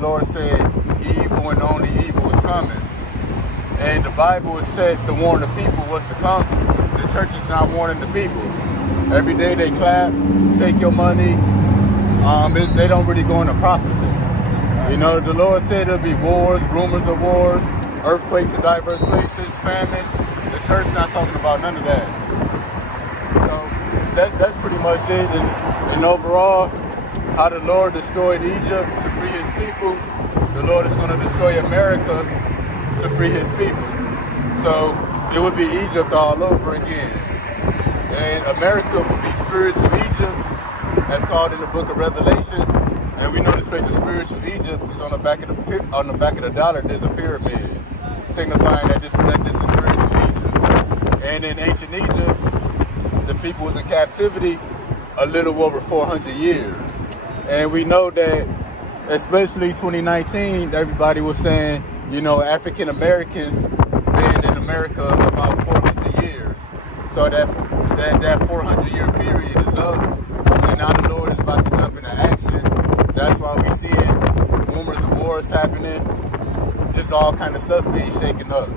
Lord said evil and only evil is coming. And the Bible is set to warn the people what's to come. The church is not warning the people. Every day they clap, take your money. They don't really go into prophecy. You know, the Lord said there'll be wars, rumors of wars, earthquakes in diverse places, famines. The church not talking about none of that. So that's pretty much it. And overall, how the Lord destroyed Egypt to free his people, the Lord is going to destroy America to free his people. So it would be Egypt all over again. And America would be spiritual Egypt, as called in the book of Revelation. And we know this place of spiritual Egypt is on the back of the dollar. There's a pyramid, signifying that this is spiritual Egypt. And in ancient Egypt, the people was in captivity a little over 400 years. And we know that, especially 2019, everybody was saying, you know, African Americans been in America about 400 years. So that 400-year period is up, and now the Lord is about to jump into action. That's why we seeing rumors of wars happening, just all kind of stuff being shaken up.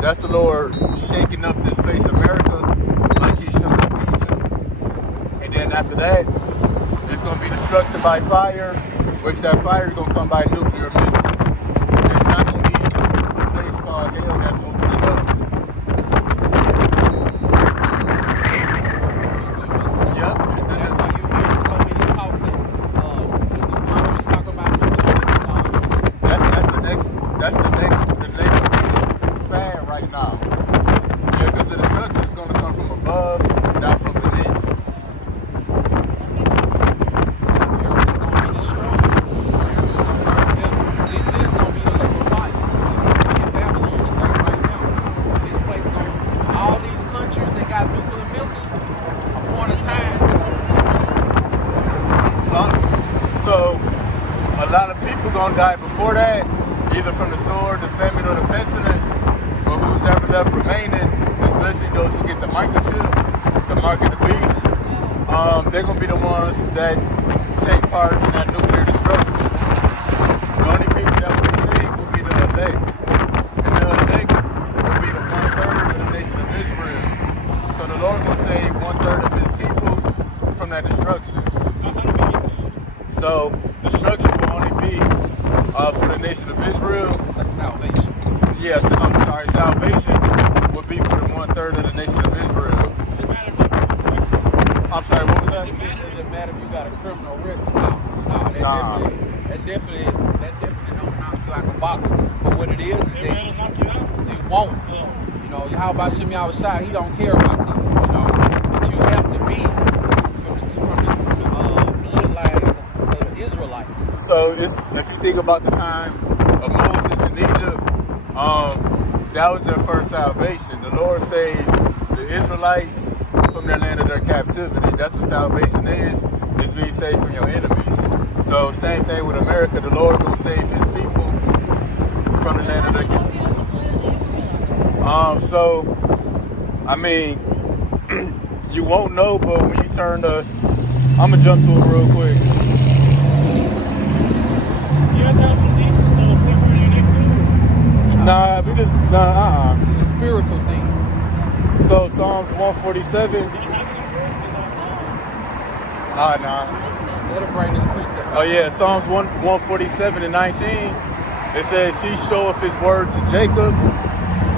That's the Lord shaking up this place, America, like he shook up Egypt. And then after that, it's going to be destruction by fire, which that fire is going to come by nuclear missiles. It's not going to be a place called hell that's opening up. Die before that, either from the sword, the famine, or the pestilence. But who's ever left remaining, especially those who get the microchip, the mark of the beast, they're going to be the ones that take part in that nuclear destruction. The only people that will be saved will be the elect. And the elect will be the 1/3 of the nation of Israel. So the Lord will save 1/3 of his people from that destruction. So destruction will only be for the nation of Israel. Salvation. Yes, I'm sorry, salvation would be for the 1/3 of the nation of Israel. I'm sorry, what was that? It doesn't matter if you got a criminal record. No, that definitely don't knock you out the box. But what it is that they won't. You know, how about Shimei Shai? He don't care about that. You know, but you have to be from the bloodline of the Israelites. So if you think about the time of Moses in Egypt, that was their first salvation. The Lord saved the Israelites from their land of their captivity. That's what salvation is being saved from your enemies. So same thing with America. The Lord will save his people from the land of their captivity. So, I mean, you won't know, but when you turn I'm going to jump to it real quick. Nah, we just, It's a spiritual thing. So Psalms 147. Nah. Let him bring this precept. Oh yeah, Psalms 147 and 19. It says, he showeth his word to Jacob.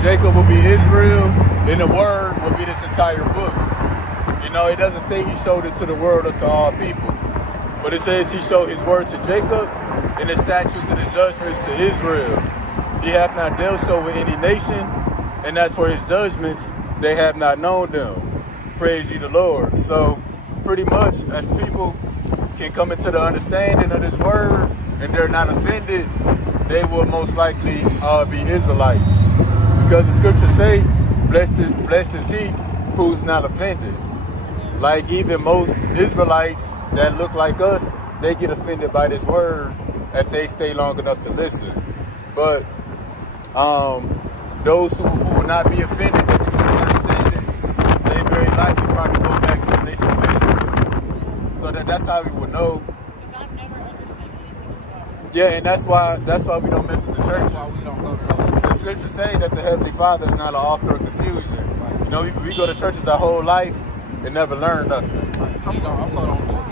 Jacob will be Israel. And the word will be this entire book. You know, it doesn't say he showed it to the world or to all people. But it says he showed his word to Jacob and his statutes and his judgments to Israel. He hath not dealt so with any nation, and as for his judgments, they have not known them. Praise ye the Lord. So pretty much as people can come into the understanding of this word and they're not offended, they will most likely be Israelites. Because the scriptures say, blessed is he who's not offended. Like even most Israelites that look like us, they get offended by this word if they stay long enough to listen. But those who will not be offended, that can truly understand it, they very likely probably go back to the nation of Israel. So that's how we would know. Because I've never understood anything about Yeah, and that's why we don't mess with the churches. That's why we don't go to those. The scriptures say that the Heavenly Father is not an author of confusion. Right. You know, we go to churches our whole life and never learn nothing. He also don't do it.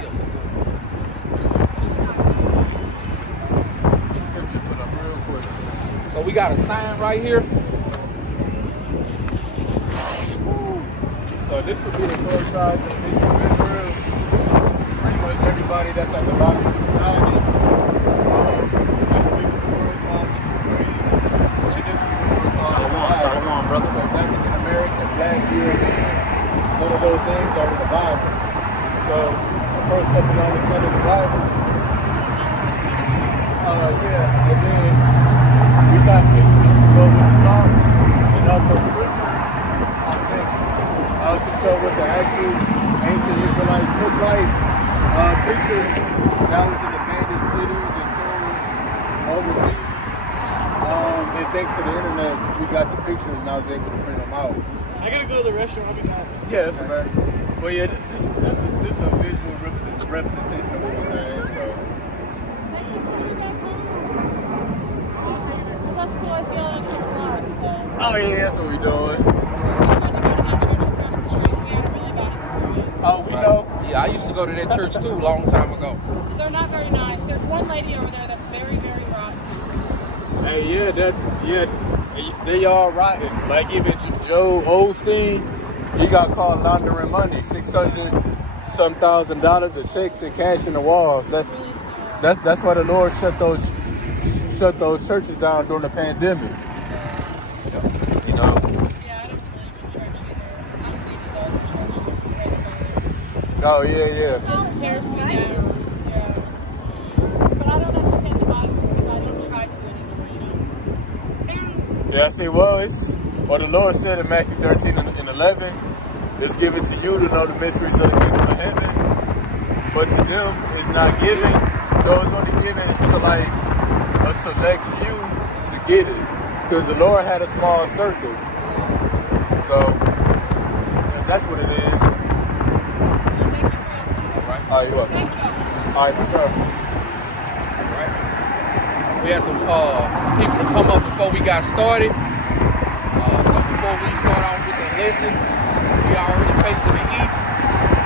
So we got a sign right here. So this would be the north side of the nation of Israel. Pretty much everybody that's at the bottom of society. This would be what the word calls free. And this would be the word calls Shalom, brother. So African American, Black, European, one of those names are in the Bible. So the first step in understanding the Bible. Yeah, and then we got pictures to go with the talk and also scripture on things to show what the actual ancient Israelites look like. Pictures that was in abandoned cities and tombs overseas. And thanks to the internet, we got the pictures and I was able to print them out. I gotta go to the restroom. I'll be back. Yeah, that's right. Well, yeah, this a visual representation of what we're saying. So. That's cool. I see all that from the log, so. Oh yeah, that's what we doing. I tried to go to that church across the street. We had a really bad experience. Oh, we know. Yeah, I used to go to that church too a long time ago. They're not very nice. There's one lady over there that's very, very rotten. Hey, they all rotten. Like even Joe Osteen, he got caught laundering money, $600 some thousand of checks and cash in the walls. Really sad. That's why the Lord shut those churches down during the pandemic. You know. Yeah, I don't believe in church either. I don't need to go to church to praise God. Oh yeah. It tears me down. Yeah. But I don't understand the Bible because I don't try to anymore, Yeah, I say, well, it's what the Lord said in Matthew 13 and 11. It's given to you to know the mysteries of the kingdom of heaven, but to them it's not given. So it's only given to like a select few to get it, because the Lord had a small circle. So that's what it is. All right, you're welcome. Thank you. All right, for sure. Right? We had some people to come up before we got started. So before we start off with the lesson, we are already facing the east.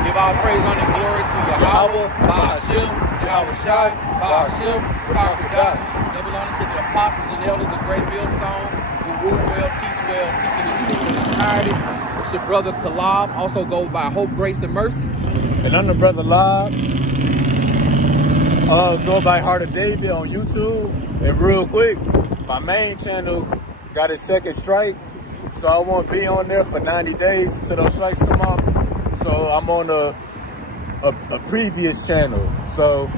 Give all praise, honor, and glory to Yahweh, Ba'ashem, Yahweh Shai, Ba'ashem, Kakadash. Double honor to the apostles and elders of Great Millstone, who rule well, teaching his people in entirety. It's your brother Kalab, also go by Hope, Grace, and Mercy. And I'm the brother Lob. Go by Heart of David on YouTube. And real quick, my main channel got its second strike. So I won't be on there for 90 days until those strikes come off. So I'm on a previous channel. So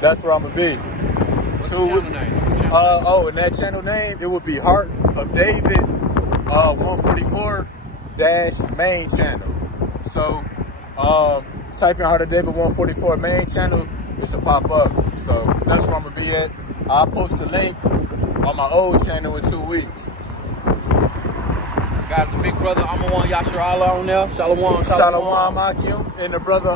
that's where I'm gonna be. What's the channel name? What's the channel name? And that channel name, it would be Heart of David 144 main channel. So type in Heart of David 144 main channel, it should pop up. So that's where I'm gonna be at. I'll post a link on my old channel in 2 weeks. Got the big brother Amawan Yasharala on there. Shalom. Shalom Akim. And the brother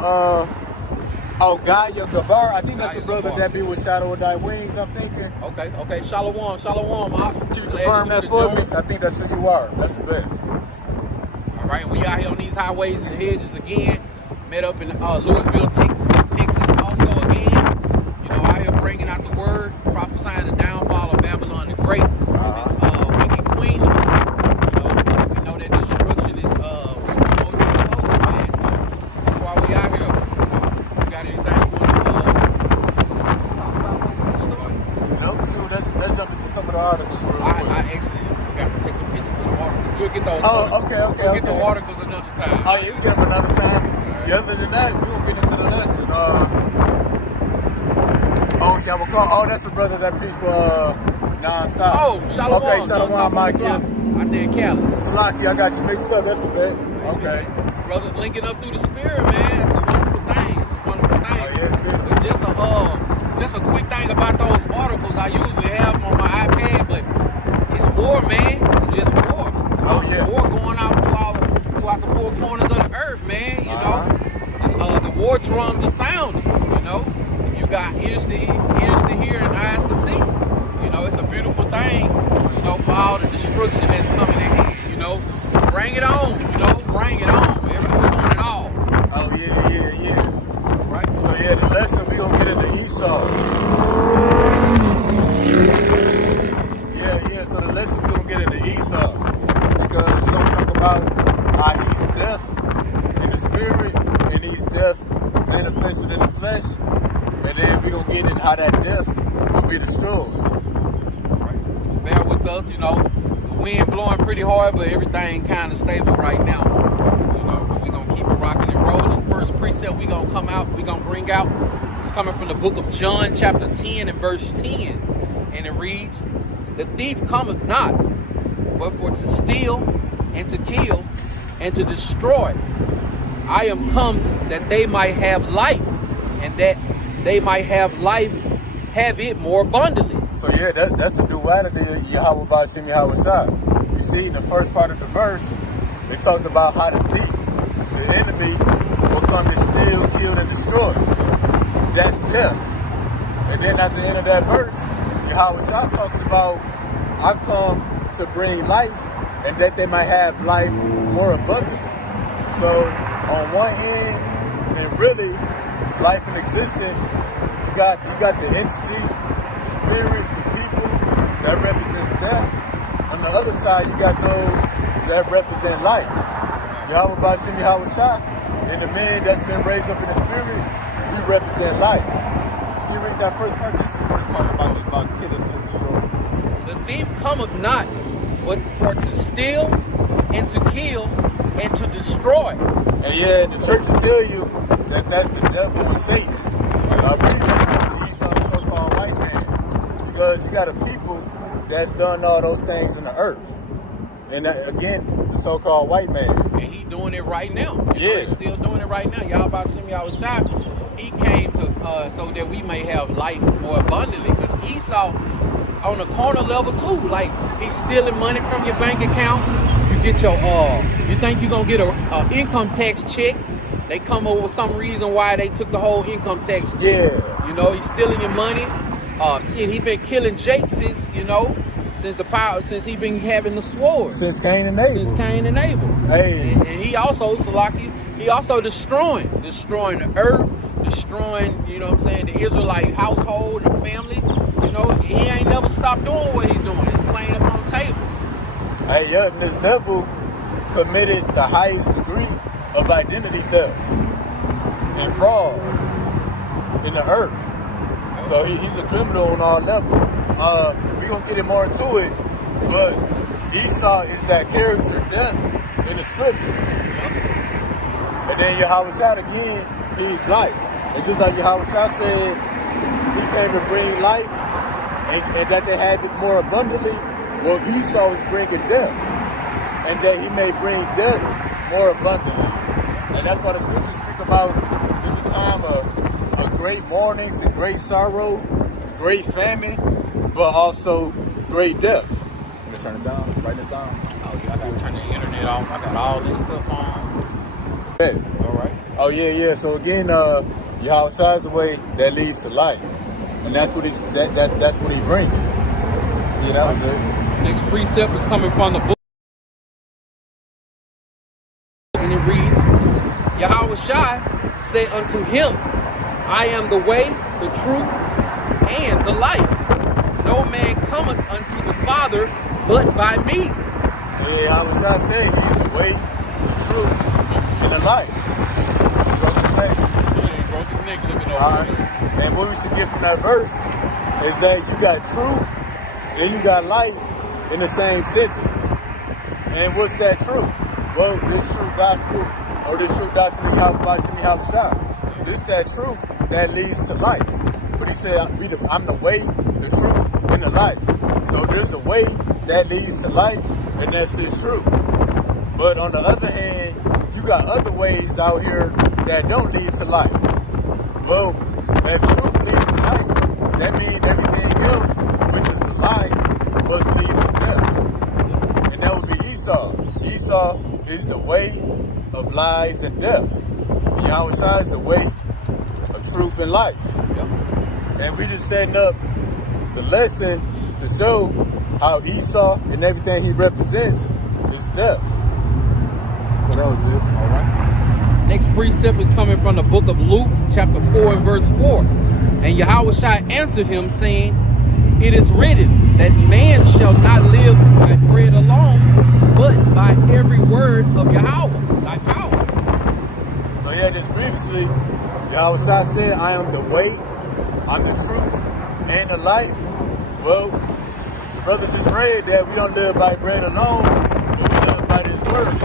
Gaya Gabar. I think that's the brother Gabar. that be with Shadow of Thy Wings, I'm thinking. Okay. Shalom. Can you confirm that for me? I think that's who you are. That's the best. All right, we out here on these highways and hedges again. Met up in Louisville, Texas also again. You know, out here bringing out the word, prophesying the downfall of Babylon the Great, this wicked queen. You know, we know that destruction is we're getting closer, man. So that's why we out here. You got anything you want to start? Nope, so let's jump into some of the articles real quick. I actually forgot to take the pictures of the water. We'll get those. Okay. We'll get the watercles another time. Oh, you get them another time. Yeah, other than that, we gonna get into the lesson. That's the brother that preached non-stop. Oh, Shalom. Okay, Shalom, Mike. I did Cali. Salaki, I got you mixed up. That's a bit. Okay. Brothers linking up through the spirit, man. It's a wonderful thing. Oh, yeah, it's beautiful. But just a quick thing about those articles. I usually have them on my iPad, but it's war, man. It's just war. Oh, yeah. War going out throughout the four corners of the earth, man. You know, the war drums are sounding. You know, you got ears to hear and eyes because, you know, the wind blowing pretty hard, but everything kind of stable right now. You know, we're going to keep it rocking and rolling. First precept we're going to bring out, is coming from the book of John, chapter 10 and verse 10. And it reads, "The thief cometh not, but for to steal and to kill and to destroy. I am come that they might have life, and that they might have life, have it more abundantly." So yeah, that's the duality of Yahweh Ba'Shem Yahweh Shai. You see, in the first part of the verse, they talked about how the thief, the enemy, will come to steal, kill, and destroy. That's death. And then at the end of that verse, Yahweh Shai talks about, I come to bring life, and that they might have life more abundantly. So on one end, and really, life and existence, you got the entity, the spirits, the people that represents death. On the other side, you got those that represent life. Yahweh Ba'Shem Yahweh Shai, and the man that's been raised up in the spirit, we represent life. Can you read that first part? This is the first part about killing to destroy. The thief cometh not, but for to steal and to kill and to destroy. And yeah, the church will tell you that that's the devil and Satan. Already that's to Esau, the so-called white man. Because you got a people that's done all those things in the earth. And that, again, the so-called white man. And he doing it right now. You know, Yeah. he's still doing it right now. Y'all about to see me, y'all was shocked. He came to so that we may have life more abundantly. Because Esau on the corner level too. Like, he's stealing money from your bank account. You get your you think you're gonna get a income tax check. They come up with some reason why they took the whole income tax check. Yeah. You know, he's stealing your money. Shit, he been killing Jake since since he been having the sword. Since Cain and Abel. Since Cain and Abel. Hey. And he also, Salaki, he also destroying the earth, destroying, you know what I'm saying, the Israelite household and family. You know, he ain't never stopped doing what he's doing. He's playing up on the table. Hey, yeah, and this devil committed the highest degree of identity theft and fraud in the earth. So he's a criminal on all levels. We're going to get more into it, but Esau is that character, death, in the scriptures. And then Yahweh Shai again, he's life. And just like Yahweh Shai said, he came to bring life and that they had it more abundantly. Well, Esau is bringing death, and that he may bring death more abundantly. And that's why the scriptures speak about this is a time of great mourning and great sorrow, great famine, but also great death. Let me turn it down, write this down. Oh, yeah, I got to turn the internet off. I got all this stuff on. Hey. All right. Oh, yeah. So again, Yahweh Shai is the way that leads to life. And that's what that's what he brings. You know? Next precept is coming from the book. And it reads, Yahweh Shai said unto him, I am the way, the truth, and the life. No man cometh unto the Father but by me. Yeah, Yahweh Shai said he's the way, the truth, and the life. Alright. And what we should get from that verse is that you got truth and you got life in the same sentence. And what's that truth? Well, this true gospel or this true doctrine of Yahweh Ba'Shem Yahweh Shai. This that truth that leads to life. But he said, I'm the way, the truth, and the life. So there's a way that leads to life, and that's his truth. But on the other hand, you got other ways out here that don't lead to life. Well, if truth leads to life, that means everything else, which is a lie, must lead to death. And that would be Esau. Esau is the way of lies and death. And Yahweh Shai is the way of truth and life. And we just setting up the lesson to show how Esau and everything he represents is death. So that was it. All right. Next precept is coming from the book of Luke, chapter 4 and verse 4. And Yahweh Shai answered him, saying, It is written that man shall not live by bread alone, but by every word of Yahweh, thy power. So yeah, just previously, Yahweh Shai said, I am the way, I'm the truth, and the life. Well, the brother just read that we don't live by bread alone, but we live by this word.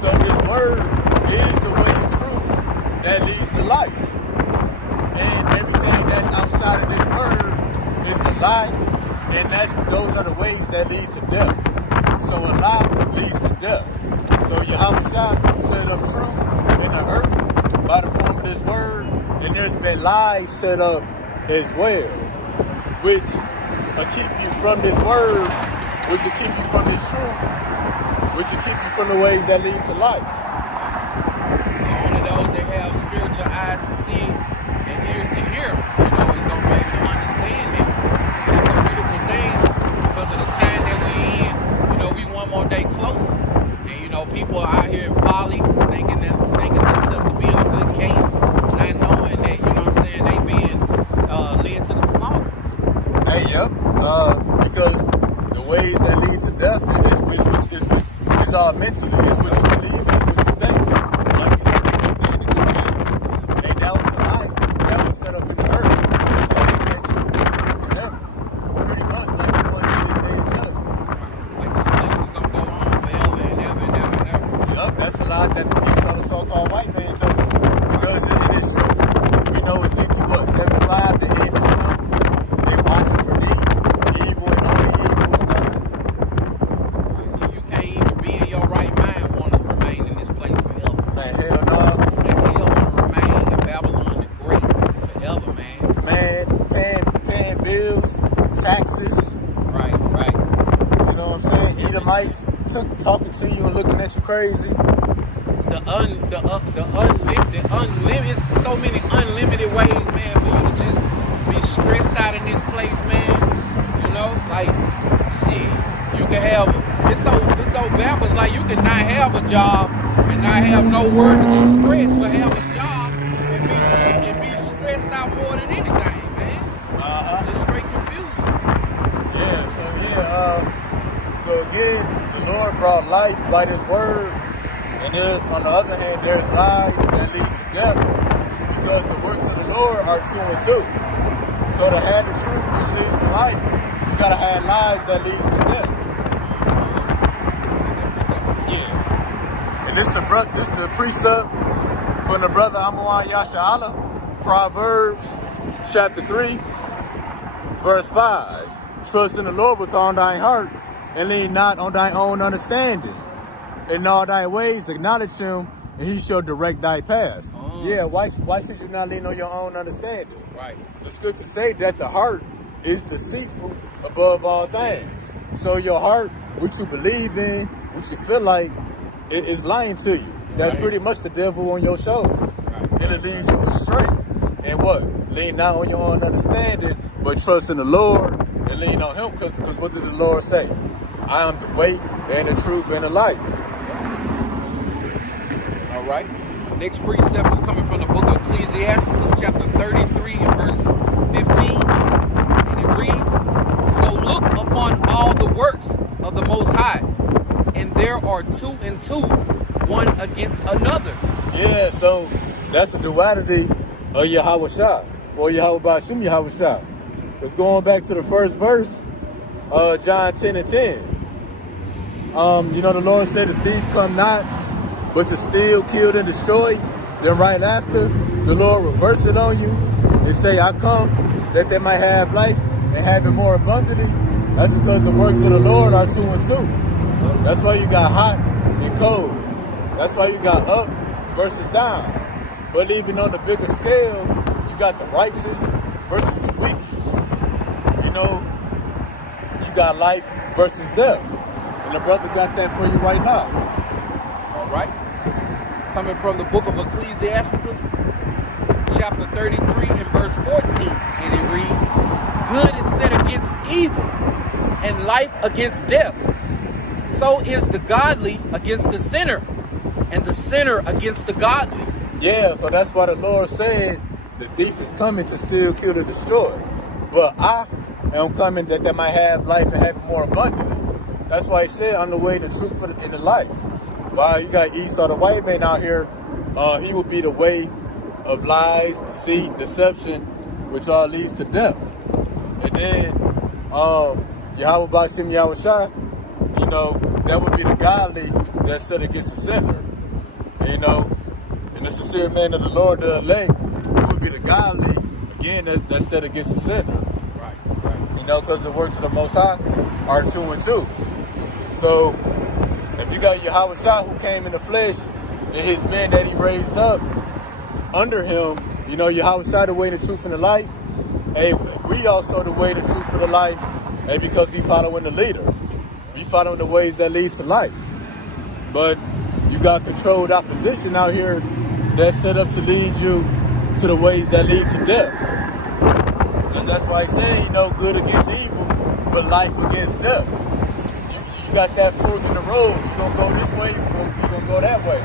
So this word is the way and truth that leads to life. And everything that's outside of this word is a lie, and those are the ways that lead to death. So a lie leads to death. So Yahweh set up truth in the earth by the form of this word, and there's been lies set up as well, which will keep you from this word, which will keep you from this truth, which will keep you from the ways that lead to life. Only those that have spiritual eyes to see and ears to hear, is going to be able to understand it. And it's a beautiful thing because of the time that we in. We one more day closer. And, people are out here in folly, thinking themselves to be in a good case, not knowing that, they being led to the slaughter. Hey, yep. Because the ways that lead to death is all mentally. It's what you believe and it's what you think. Like you said, and that was a lie that was set up in the earth. So they make sure we live forever. Pretty much like the ones in this day of judgment. Like this place is going to go on forever and ever and ever and ever. Yup, that's a lie that the so-called white man told. Because it is truth. Ezekiel 75, the end is coming. They watching for thee. Evil and only evil is coming. You can't even be in your right mind want to remain in this place forever. Man, hell no. The hell want to remain in Babylon the Great forever, man. Man, paying bills, taxes. Right. You know what I'm saying? Edomites talking to you and looking at you crazy. The unlimited, so many unlimited ways, man, for you to just be stressed out in this place, man. Like, shit, you can have, it's so backwards, like you can not have a job and not have no work and stress, but have a job and be stressed out more than anything, man. Just straight confused. So again, the Lord brought life by this word. And on the other hand, there's lies that lead to death, because the works of the Lord are 2 and 2. So to have the truth which leads to life, you gotta have lies that leads to death. Yeah. And this the precept from the brother Amawan Yasha'Allah, Proverbs chapter 3, verse 5. Trust in the Lord with all thine heart, and lean not on thine own understanding. In all thy ways acknowledge him, and he shall direct thy paths. Yeah, why should you not lean on your own understanding? Right. The scripture say that the heart is deceitful above all things. So your heart, what you believe in, what you feel like, it is lying to you. That's pretty much the devil on your shoulder. Right. It'll lead you astray. And what? Lean not on your own understanding, but trust in the Lord and lean on him, because what did the Lord say? I am the way and the truth and the life. All right. Next precept is coming from the book of Ecclesiastes, chapter 33 and verse 15. And it reads, "So look upon all the works of the Most High, and there are 2 and 2, one against another." Yeah, so that's the duality of Yahweh Shah, or Yahweh Bashum Yahweh Shah. It's going back to the first verse, John 10 and 10. The Lord said, the thief come not, but to steal, kill, and destroy. Then right after, the Lord reverse it on you and say, I come that they might have life and have it more abundantly. That's because the works of the Lord are 2 and 2. That's why you got hot and cold. That's why you got up versus down. But even on the bigger scale, you got the righteous versus the wicked. You got life versus death. And the brother got that for you right now. All right. Coming from the book of Ecclesiastes, chapter 33 and verse 14. And it reads, "Good is set against evil, and life against death. So is the godly against the sinner, and the sinner against the godly." Yeah, so that's why the Lord said the thief is coming to steal, kill, and destroy. But I am coming that they might have life and have it more abundantly. That's why he said, I'm the way, the truth, and the life. While you got Esau, the white man out here, he will be the way of lies, deceit, deception, which all leads to death. And then Yahweh Bashim Yahushua, you know, that would be the godly that set against the sinner. You know, and the sincere man of the Lord, the elect, it would be the godly, again, that set against the sinner. Right. You know, because the works of the Most High are 2 and 2. So, if you got Yahushua who came in the flesh, and his men that he raised up under him, you know, Yahushua the way, the truth, and the life. Hey, we also the way, the truth, and the life. Hey, because we following the leader. We following the ways that lead to life. But you got controlled opposition out here that's set up to lead you to the ways that lead to death. Because that's why I say, you know, good against evil, but life against death. You got that fork in the road. You're going to go this way, you're going to go that way.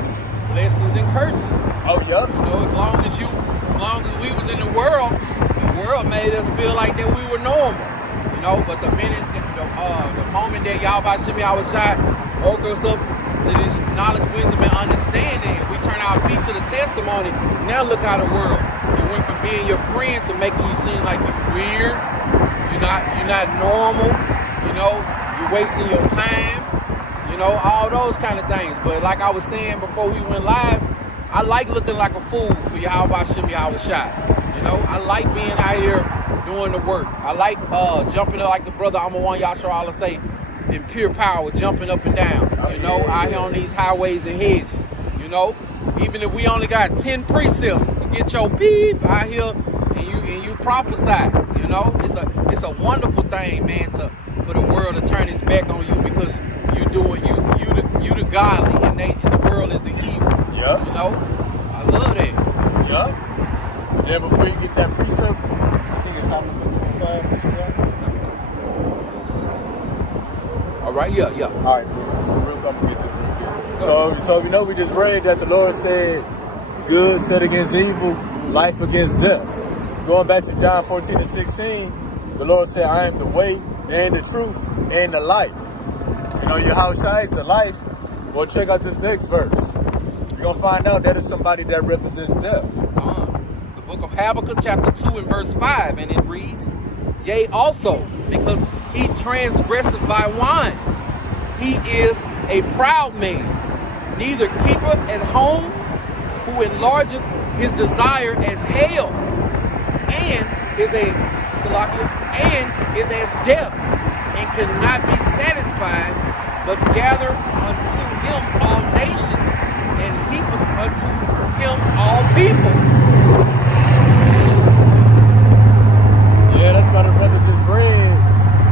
Blessings and curses. Oh, yeah. You know, as long as we was in the world made us feel like that we were normal. You know, but the moment that Yahweh Shem Yahushua woke us up to this knowledge, wisdom, and understanding, and we turn our feet to the testimony, now look how the world. It went from being your friend to making you seem like you're weird, you're not normal, you know, you're wasting your time, you know, all those kind of things. But like I was saying before we went live, I like looking like a fool for Yahweh Shem Yahushua. You know, I like being out here doing the work. I like jumping up like the brother Amawan Yashar Allah say, in pure power, jumping up and down. You know, out here on these highways and hedges. You know, even if we only got 10 precepts to get your beep out here and you prophesy. You know, it's a wonderful thing, man, for the world to turn its back on you because you the godly and the world is the evil. Yeah. You know, I love that. Yeah. And then before you get that precept, I think it's Psalm 25. All right, yeah. All right, for real, I'm gonna get this real good. So you know, we just read that the Lord said, "Good set against evil, life against death." Going back to John 14 and 16, the Lord said, "I am the way and the truth and the life." You know, Yahushua is the life. Well, check out this next verse. You're gonna find out that is somebody that represents death. The book of Habakkuk, chapter 2 and verse 5, and it reads, "Yea, also, because he transgresseth by wine. He is a proud man, neither keepeth at home, who enlargeth his desire as hell, and is as deaf, and cannot be satisfied, but gather unto him all nations, and heapeth unto him all people." Yeah, that's what the brother just read,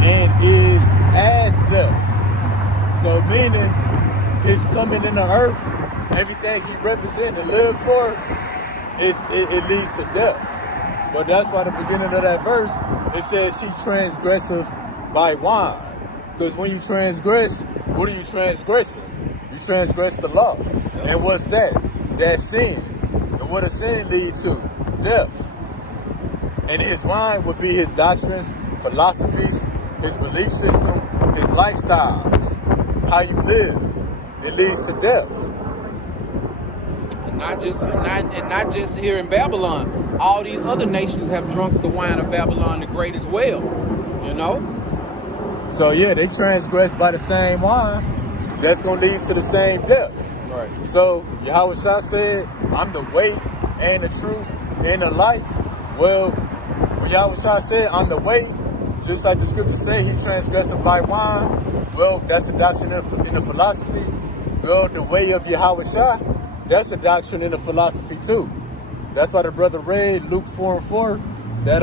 and is as death. So meaning, his coming in the earth, everything he represents and live for, it leads to death. But that's why the beginning of that verse, it says he transgresseth by wine. Because when you transgress, what are you transgressing? You transgress the law. And what's that? That's sin. And what does sin lead to? Death. And his wine would be his doctrines, philosophies, his belief system, his lifestyles, how you live. It leads to death. And not just here in Babylon. All these other nations have drunk the wine of Babylon the Great as well. You know? So yeah, they transgress by the same wine. That's going to lead to the same death. Right. So Yahushua said, "I'm the way and the truth and the life." Well, when Yahushua said, "I'm the way," just like the scripture say, he transgressed by wine. Well, that's a doctrine in the philosophy. Well, the way of Yahushua, that's a doctrine in the philosophy too. That's why the brother read Luke 4 and 4, that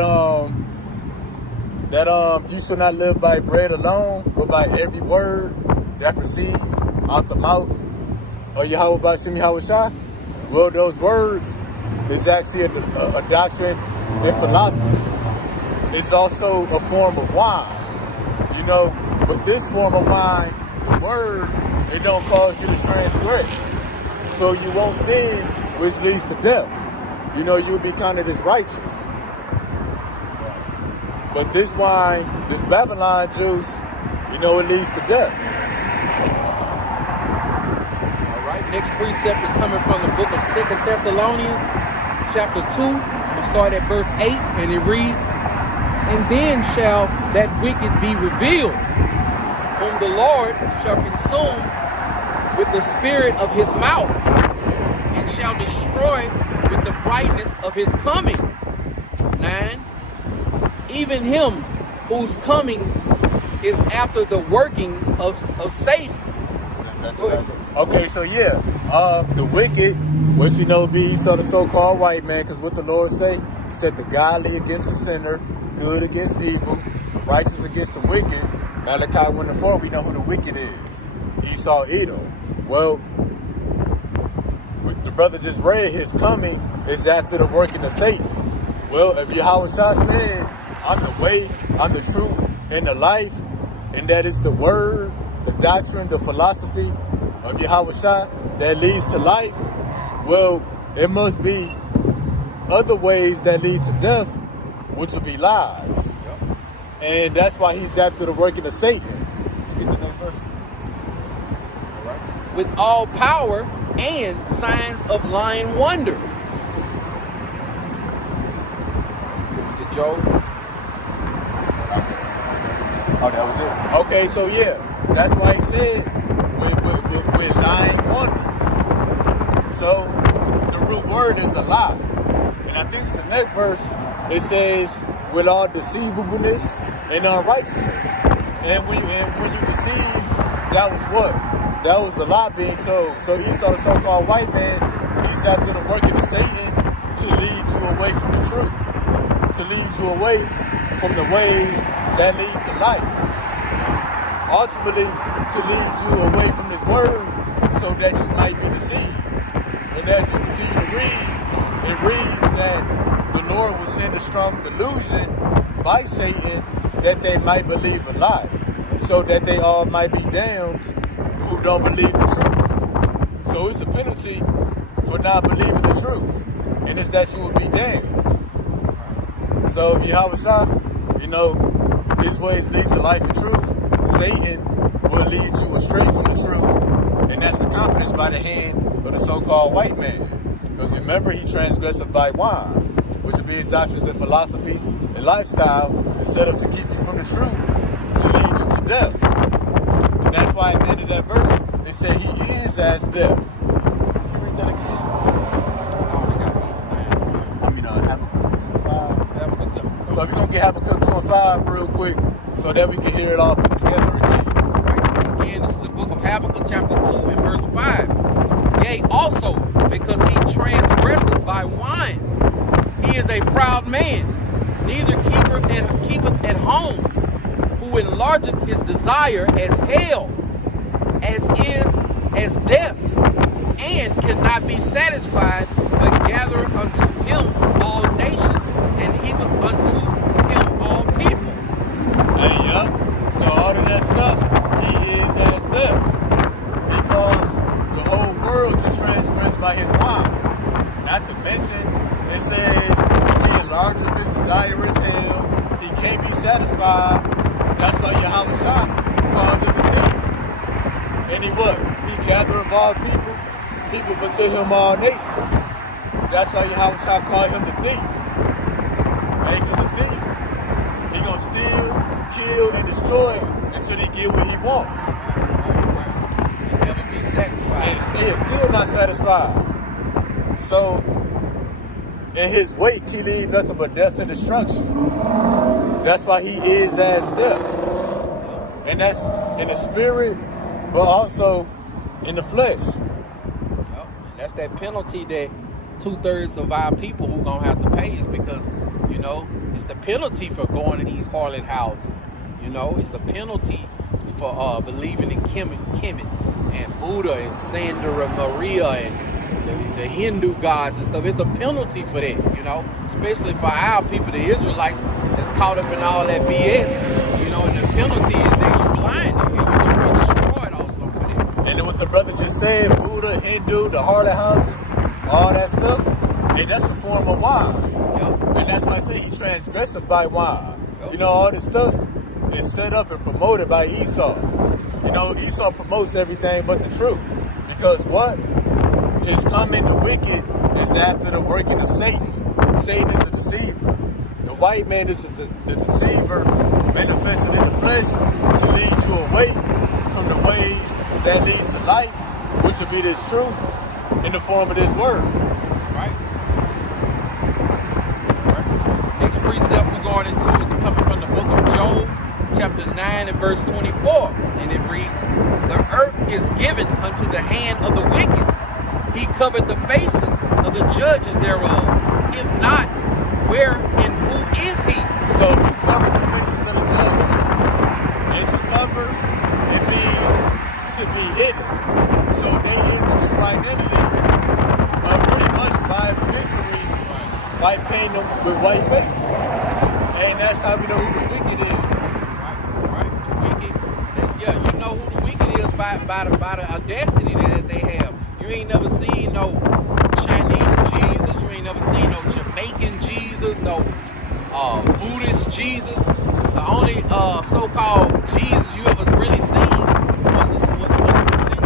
you shall not live by bread alone, but by every word that proceeds out the mouth of Yahweh Bashim Yahushua. Well, those words is actually a doctrine in philosophy. It's also a form of wine. You know, but this form of wine, the word, it don't cause you to transgress. So you won't sin, which leads to death. You know, you'll be counted as righteous. But this wine, this Babylon juice, you know, it leads to death. All right, next precept is coming from the book of 2 Thessalonians, chapter 2. We'll start at verse 8, and it reads, And then shall that wicked be revealed, whom the Lord shall consume with the spirit of his mouth, and shall destroy with the brightness of his coming. 9. Even him whose coming is after the working of Satan. Okay, so yeah, the wicked, which we know be Esau, the so-called white man, because what the Lord say, set the godly against the sinner, good against evil, righteous against the wicked. Malachi 1:4, we know who the wicked is. Esau, Edom. Well, what the brother just read, his coming is after the working of Satan. Well, if Yahweh Shah said, I'm the way, I'm the truth, and the life, and that is the word, the doctrine, the philosophy of Yahweh Shah that leads to life, well, it must be other ways that lead to death, which would be lies. Yep. And that's why he's after the working of Satan. Get the next verse. All right. With all power and signs of lying wonder. Did Joe? Oh, that was it. Okay, so yeah, that's why he said with lying wonders. So the root word is a lie. And I think it's the next verse. It says, with all deceivableness and unrighteousness. And when you deceive, that was what? That was a lie being told. So Esau, the so-called white man, he's after the working of Satan to lead you away from the truth, to lead you away from the ways that lead to life. Ultimately, to lead you away from his word so that you might be deceived. And as you continue to read, it reads that the Lord will send a strong delusion by Satan that they might believe a lie, so that they all might be damned who don't believe the truth. So it's a penalty for not believing the truth, and it's that you will be damned. So if Yahweh Shah, his ways lead to life and truth, Satan will lead you astray from the truth, and that's accomplished by the hand of the so-called white man. Because remember, he transgressed by wine, which would be his doctrines and philosophies and lifestyle, is set up to keep you from the truth, to lead you to death. And that's why at the end of that verse, they say he is as death. Can you read that again? Habakkuk 2:5. So if you're going to get Habakkuk 2:5 real quick, so that we can hear it all put together again. Right. Again, this is the book of Habakkuk chapter 2 and verse 5. Yea, also, because he transgresseth by wine. He is a proud man, neither keepeth at home, who enlargeth his desire as hell, as is as death, and cannot be satisfied, but gathereth unto him all nations, and heapeth unto him all people. Hey, yup. So all of that stuff, he is as death, because the whole world to transgress by his wine. Not to mention, it says he enlarges his desire as hell. He can't be satisfied. That's why Yahweh Shah called him a thief. And he what? He gathereth all people unto him all nations. That's why Yahweh Shah called him the thief. Hey, because the thief, he gonna steal, kill, and destroy until they get what he wants. He'll never be satisfied. And he is still not satisfied. So, in his wake, he leaves nothing but death and destruction. That's why he is as death. And that's in the spirit, but also in the flesh. Yep. That's that penalty that 2/3 of our people who gonna have to pay is because, it's the penalty for going to these harlot houses. It's a penalty for believing in Kemet and Buddha and Sandra Maria and the Hindu gods and stuff. It's a penalty for that, especially for our people, the Israelites, that's caught up in all that BS. And the penalty is that you're blinded and you're going to be destroyed also for that. And then what the brother just said, Buddha, Hindu, the harlot houses, all that stuff, hey, that's a form of wine. Yep. And that's why I say he transgressed by wine. Yep. All this stuff is set up and promoted by Esau. Esau promotes everything but the truth. Because what? His coming, the wicked, is after the working of Satan. Satan is the deceiver. The white man, this is the deceiver manifested in the flesh to lead you away from the ways that lead to life, which would be this truth in the form of this word. Right. Next precept we're going into is coming from the book of Job, chapter 9 and verse 24. And it reads, "The earth is given unto the hand of the wicked. He covered the faces of the judges thereof. If not, where and who is he?" So he covered the faces of the judges. And to cover, it means to be hidden. So they hid the true identity pretty much by history, by painting them with white faces. And that's how we know who the wicked is. Right. The wicked. Yeah, you know who the wicked is by the audacity that they have. You ain't never seen no Chinese Jesus. You ain't never seen no Jamaican Jesus. No Buddhist Jesus. The only so-called Jesus you ever really seen was the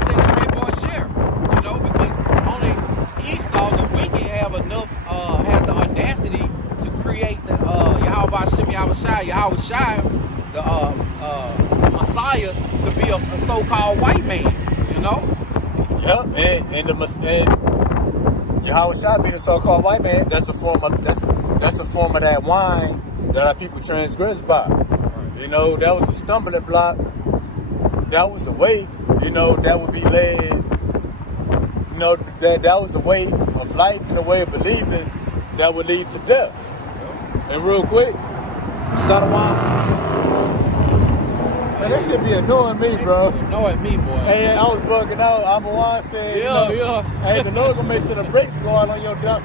6 boy sheriff. You know, because only Esau, the wicked, has the audacity to create the Yahweh Shai, the Messiah, to be a so-called white man. You know. Yep, and Yahweh Shai being a so-called white man, that's a form of that wine that our people transgress by. You know, that was a stumbling block. That was a way, that would be led. That was a way of life and a way of believing that would lead to death. And real quick, Sodom. Man, that shit be annoying me, bro. Annoying me, boy. Hey, I was bugging out. Amawan said, hey, the Lord gonna make sure the brakes go out on your dump.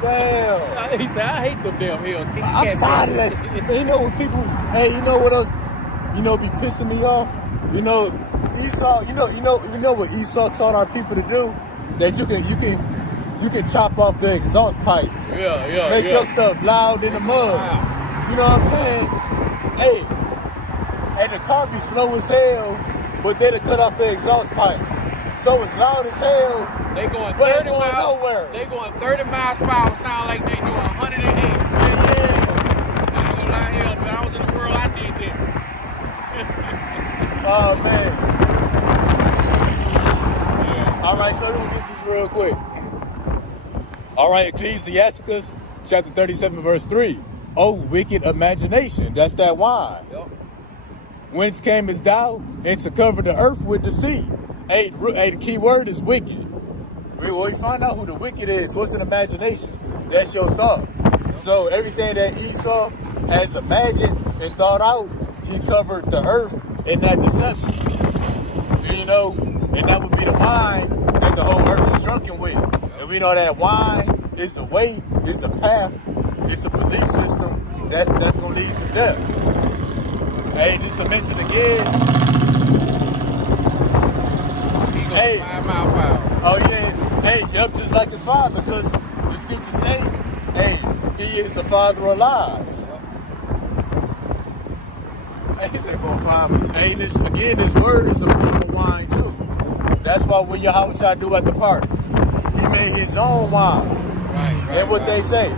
Damn. He said, I hate them damn hills. I'm tired of that shit. You know what people, hey, you know what else, be pissing me off? Esau, you know what Esau taught our people to do? That you can chop off the exhaust pipes. Make your stuff loud in the mud. Wow. You know what I'm saying? Hey, and the car be slow as hell, but they done cut off the exhaust pipes. So it's loud as hell. They going 30 miles nowhere. They going 30 miles per hour. Sound like they doing 180. Yeah. I ain't gonna lie here, when I was in the world, I did that. Oh man. Yeah. All right, so we're gonna get this real quick. All right, Ecclesiasticus chapter 37, verse 3. Oh, wicked imagination. That's that wine. Yep. Whence camest thou? And to cover the earth with deceit. Hey, the key word is wicked. We find out who the wicked is. What's an imagination? That's your thought. So everything that Esau has imagined and thought out, he covered the earth in that deception. And that would be the wine that the whole earth is drunken with. And we know that wine is a way, it's a path, it's a belief system that's gonna lead to death. Hey, just to mention again. Hey. 5 miles per hour. Oh yeah. Hey, yep, just like his father, because the scriptures say, hey, he is the father of lies. Hey, he said go 5. Hey, this word is a form of wine too. That's why what Yahweh Shai do at the party. He made his own wine. Right. And what they say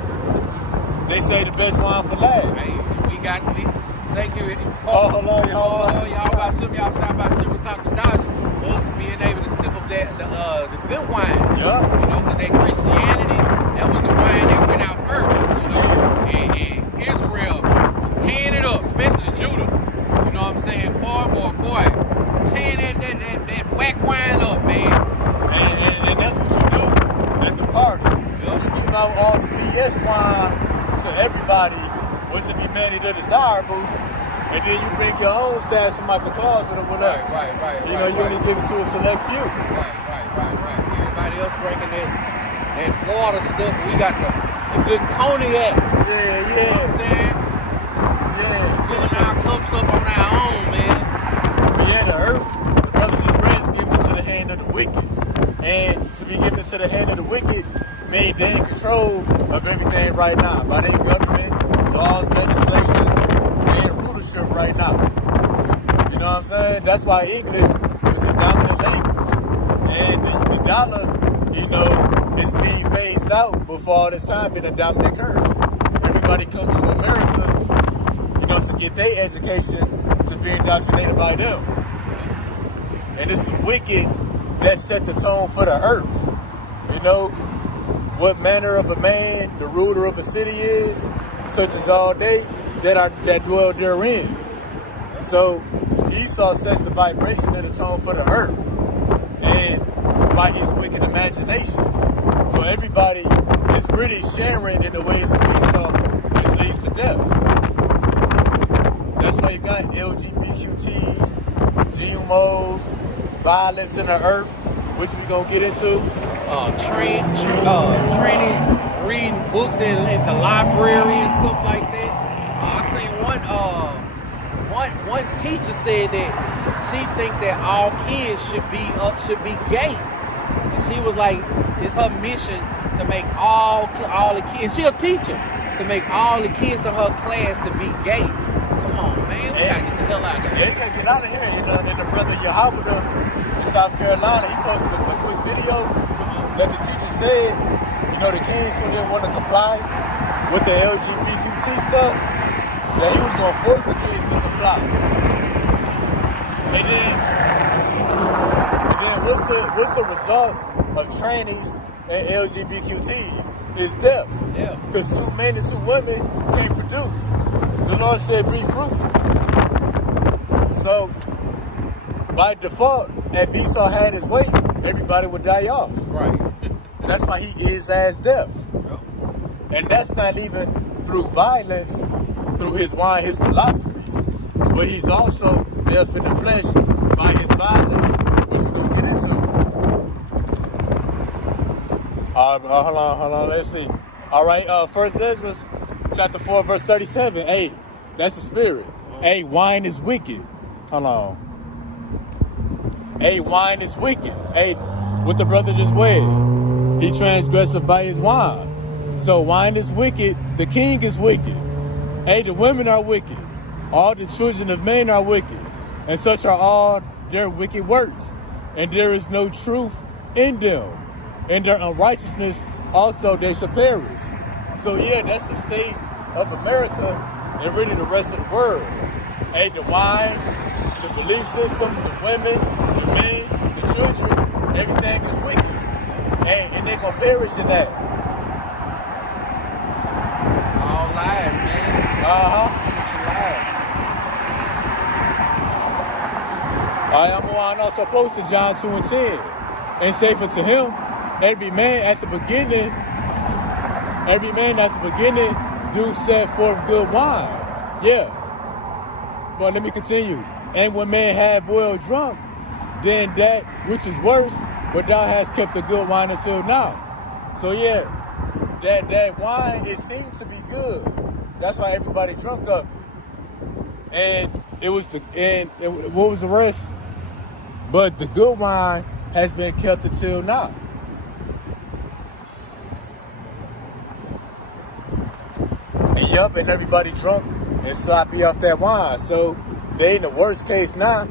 the best wine for last. Hey, thank you. Y'all about some Dodge. Us being able to sip up the good wine. Yeah. Because that Christianity, that was the wine that went out first. And Israel tearing it up, especially Judah. You know what I'm saying? Boy, tearing that whack wine up, man. And that's what you do at the party. Yeah. You give out all the BS wine to everybody, which would be many of the desirables. And then you bring your own stash from out the closet or whatever. Right. You only give it to a select few. Right. Everybody else drinking that water stuff. We got the good cognac. Yeah. You know what I'm saying? Yeah. Filling our cups up on our own, man. But yeah, the earth, the brothers and friends given into the hand of the wicked. And to be given into the hand of the wicked means they're in control of everything right now. By their government, laws, legislation, they're in rulership right now. You know what I'm saying? That's why English is a dominant language. And the dollar, is being phased out before all this time being a dominant currency. everybody come to America, you know, to get their education, to be indoctrinated by them. And it's the wicked that set the tone for the earth. You know, what manner of a man the ruler of a city is, such as all they that dwell therein. So Esau sets the vibration and the tone for the earth, and by his wicked imaginations. So everybody is really sharing in the ways of Esau, which leads to death. That's why you got LGBTQTs, GMOs, violence in the earth, which we gonna get into. Trannies reading books at the library and stuff like that. I seen one teacher said that she think that all kids should be gay, and she was like, it's her mission to make all the kids. She a teacher, to make all the kids in her class to be gay. Come on, man, we gotta get the hell out of here. Yeah, you gotta get out of here. And the brother Yahweh in South Carolina, he posted a quick video that the teacher said, you know, the kids who didn't want to comply with the LGBT stuff, that he was gonna force the kids to comply. And then what's the results of trannies and LGBTQTs? Is death. Yeah. Because 2 men and 2 women can't produce. The Lord said, be fruitful. So, by default, if Esau had his way, everybody would die off. Right. That's why he is as death. Yep. And that's not even through violence, through his wine, his philosophies. But he's also death in the flesh by his violence, which we're going to get into. Hold on, let's see. All right, 1 Ezra chapter 4, verse 37. Hey, that's the spirit. Hey, wine is wicked. Hold on. Hey, wine is wicked. Hey, what the brother just read. He transgresseth by his wine. So wine is wicked. The king is wicked. Hey, the women are wicked. All the children of men are wicked. And such are all their wicked works. And there is no truth in them. And their unrighteousness also they shall perish. So yeah, that's the state of America and really the rest of the world. Hey, the wine, the belief systems, the women, the men, the children, everything is wicked. And they're going to perish in that. All lies, man. Future lies. All right, I'm also posted John 2 and 10. And say for to him, every man at the beginning do set forth good wine. Yeah. But let me continue. And when man have well drunk, then that which is worse, but thou hast kept the good wine until now. So yeah, that wine, it seemed to be good. That's why everybody drunk up. And what was the rest? But the good wine has been kept until now. And everybody drunk and sloppy off that wine. So they in the worst case now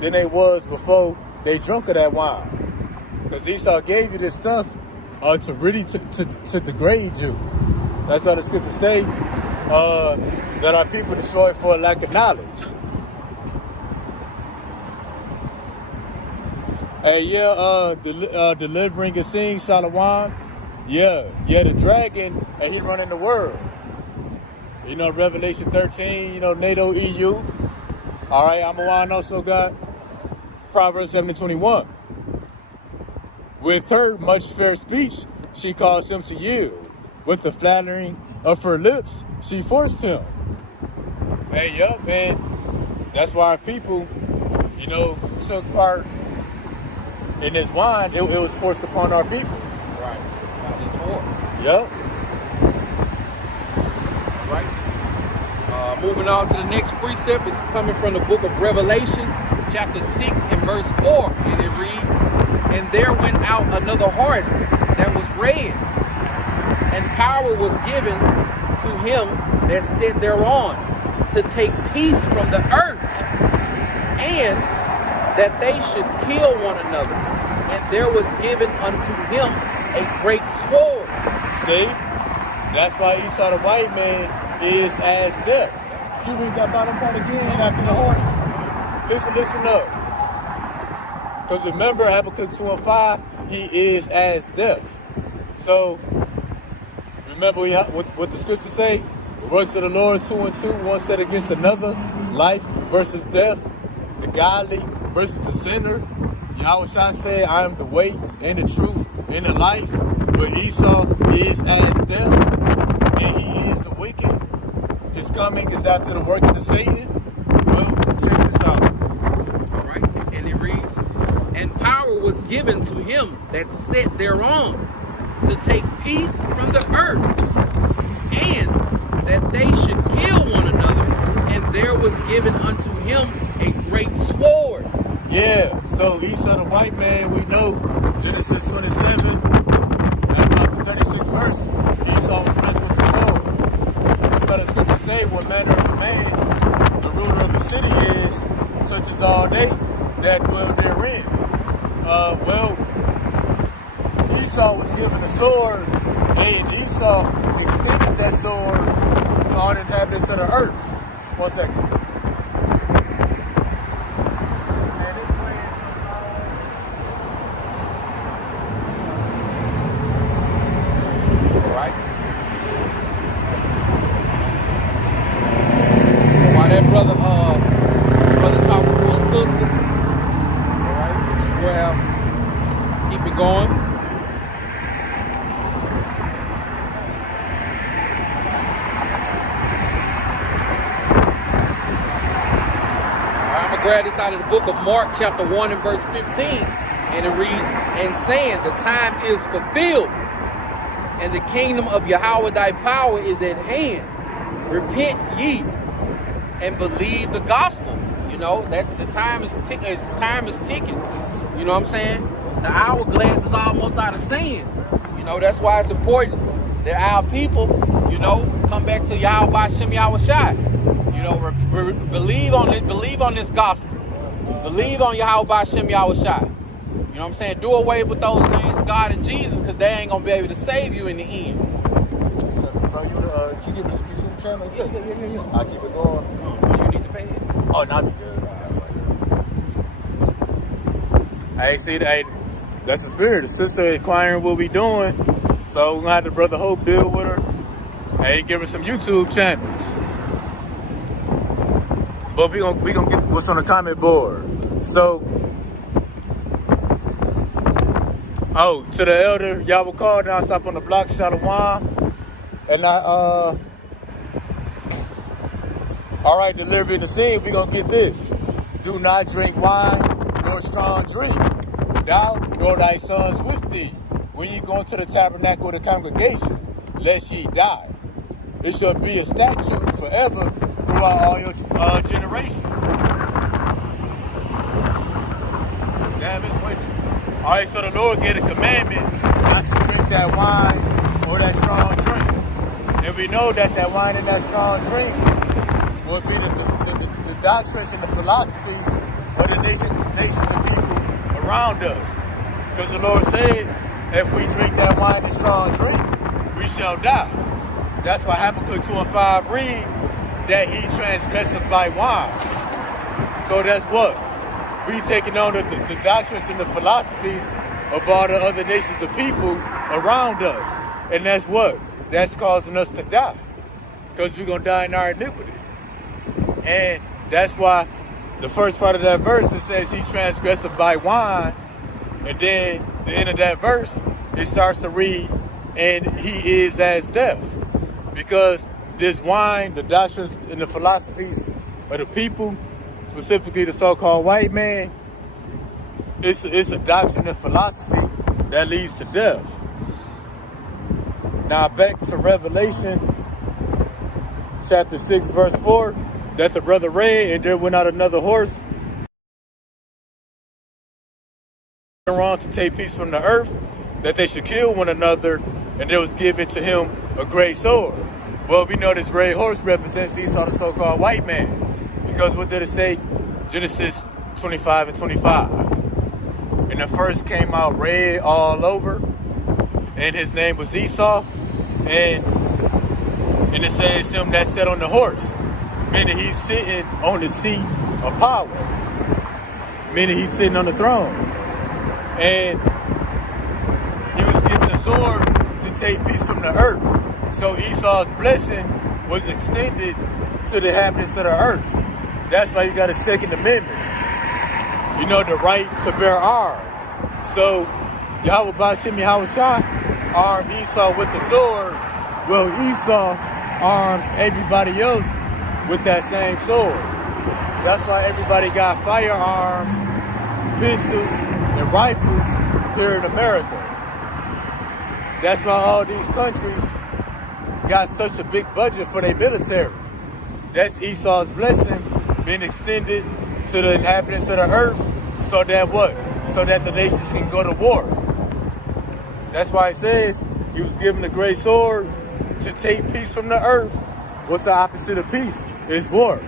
than they was before they drunk of that wine. Because Esau gave you this stuff to really to degrade you. That's what the scriptures say, that our people destroyed for a lack of knowledge. Hey, delivering and seeing Shalom. Yeah, the dragon, and he running the world. You know, Revelation 13, you know, NATO, EU. All right, Amawan also got Proverbs 7:21. With her much fair speech, she caused him to yield. With the flattering of her lips, she forced him. Hey, man. That's why our people, you know, took part in this wine. It was forced upon our people. Right. By this war. Yep. Right. Moving on to the next precept, it's coming from the book of Revelation, chapter 6 and verse 4, and it reads, "And there went out another horse that was red, and power was given to him that sat thereon to take peace from the earth, and that they should kill one another. And there was given unto him a great sword." See? That's why Esau the white man is as death. Can you read that bottom part again after the horse? Listen up. Because remember, Habakkuk 2 and 5, he is as death. So, remember what the scriptures say? The works of the Lord, 2 and 2, one set against another. Life versus death. The godly versus the sinner. Yahweh said, I am the way and the truth and the life. But Esau is as death. And he is the wicked. His coming is after the working of Satan. Well, check this out. All right. And it reads, and power was given to him that sat thereon to take peace from the earth, and that they should kill one another, and there was given unto him a great sword. Yeah, so Esau the white man, we know, Genesis 27, at about the 36th verse, Esau was blessed with the sword. That's how the scriptures say, what manner of man the ruler of the city is, such as all they that dwell therein. Well, Esau was given a sword, and Esau extended that sword to all the inhabitants of the earth. 1 second. All right. While that brother talking to his sister, all right, just grab, keep it going. Grab this out of the book of Mark, chapter 1 and verse 15. And it reads, and saying, the time is fulfilled, and the kingdom of Yahweh thy power is at hand. Repent ye, and believe the gospel. You know, that the time is ticking. You know what I'm saying? The hourglass is almost out of sand. You know, that's why it's important that our people, you know, come back to Yahweh B'Shem Yahweh Shai. You know, believe on this gospel. Believe on Yahweh B'Shem Yahweh Shai. You know what I'm saying? Do away with those names, God and Jesus, because they ain't gonna be able to save you in the end. So, bro, can you give me some YouTube channels? Yeah. I'll keep it going. Come on, you need to pay it. Oh, not me good. Hey, see, that's the spirit. The sister inquiring what we doing. So we're gonna have the brother Hope deal with her. Hey, give her some YouTube channels. But we gonna get what's on the comment board. So, to the elder Yahweh called, now stop on the block, Shalom. And all right, delivery the scene, we gonna get this. Do not drink wine nor strong drink, thou nor thy sons with thee, when ye go into the tabernacle of the congregation, lest ye die. It shall be a statute forever throughout all your generations. Damn, it's winter. All right, so the Lord gave a commandment not to drink that wine or that strong drink. And we know that wine and that strong drink will be the doctrines and the philosophies of the nations and people around us. Because the Lord said, if we drink that wine and strong drink, we shall die. That's why Habakkuk 2 and 5 read that he transgresseth by wine. So that's what? We taking on the doctrines and the philosophies of all the other nations of people around us. And that's what? That's causing us to die. Because we're going to die in our iniquity. And that's why the first part of that verse, it says he transgresseth by wine. And then the end of that verse, it starts to read, and he is as death. Because this wine, the doctrines and the philosophies of the people, specifically the so-called white man, it's a doctrine and philosophy that leads to death. Now back to Revelation chapter 6 verse 4 that the brother read, and there went out another horse around to take peace from the earth, that they should kill one another, and there was given to him a great sword. Well, we know this red horse represents Esau, the so-called white man. Because what did it say? Genesis 25 and 25. And the first came out red all over, and his name was Esau, and And it says him that sat on the horse, meaning he's sitting on the seat of power, meaning he's sitting on the throne. And he was given a sword to take peace from the earth. So Esau's blessing was extended to the inhabitants of the earth. That's why you got a Second Amendment. You know, the right to bear arms. So Yahweh Bashim Yahweh Shah armed Esau with the sword. Well, Esau arms everybody else with that same sword. That's why everybody got firearms, pistols, and rifles here in America. That's why all these countries got such a big budget for their military. That's Esau's blessing being extended to the inhabitants of the earth, so that what? So that the nations can go to war. That's why it says he was given a great sword to take peace from the earth. What's the opposite of peace? It's war.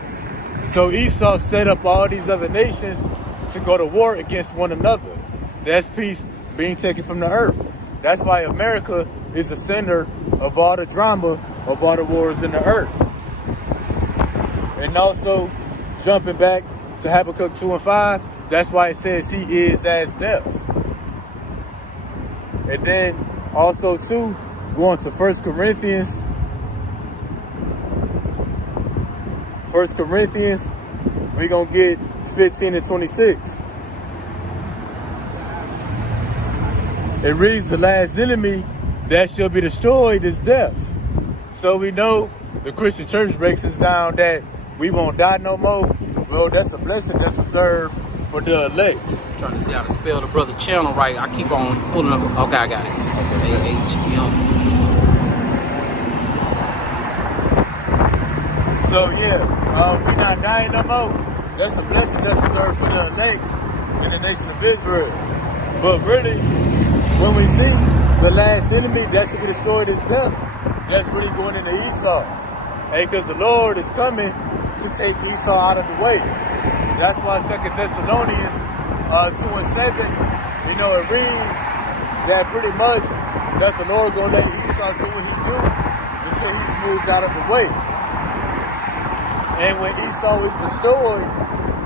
So Esau set up all these other nations to go to war against one another. That's peace being taken from the earth. That's why America is the center of all the drama of all the wars in the earth. And also, jumping back to Habakkuk 2:5, that's why it says he is as death. And then also too, going to 1 Corinthians. 1 Corinthians, we're going to get 15 and 26. It reads, the last enemy that shall be destroyed is death. So we know the Christian church breaks us down that we won't die no more. Well, that's a blessing that's reserved for the elect. Trying to see how to spell the brother channel right. I keep on pulling up. Okay, I got it. A-H-M. So yeah, we're not dying no more. That's a blessing that's reserved for the elect in the nation of Israel. But really, when we see the last enemy that should be destroyed is death, that's really going into Esau. Because the Lord is coming to take Esau out of the way. That's why 2 Thessalonians 2:7, you know, it reads that pretty much that the Lord gonna let Esau do what he do until he's moved out of the way. And when Esau is destroyed,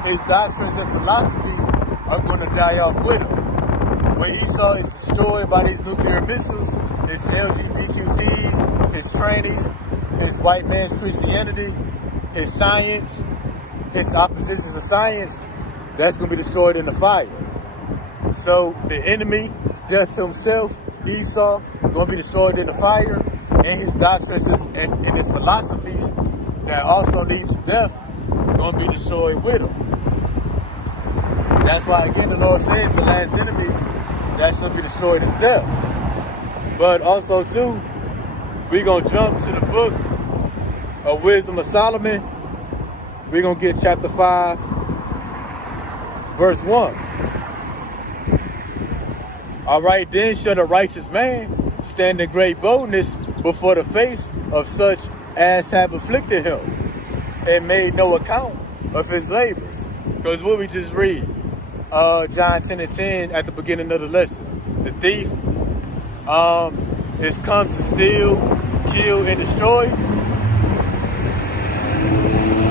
his doctrines and philosophies are going to die off with him. When Esau is destroyed by these nuclear missiles, his LGBTs, his trannies, his white man's Christianity, his science, his oppositions of science, that's going to be destroyed in the fire. So the enemy, death himself, Esau, going to be destroyed in the fire, and his doctrines and his philosophies that also leads to death, going to be destroyed with him. That's why, again, the Lord says the last enemy that shall be destroyed is death. But also, too, we're going to jump to the book of Wisdom of Solomon. We're going to get chapter 5, verse 1. All right, then shall the righteous man stand in great boldness before the face of such as have afflicted him and made no account of his labors. Because what we just read, John 10 and 10 at the beginning of the lesson, the thief is come to steal, kill, and destroy.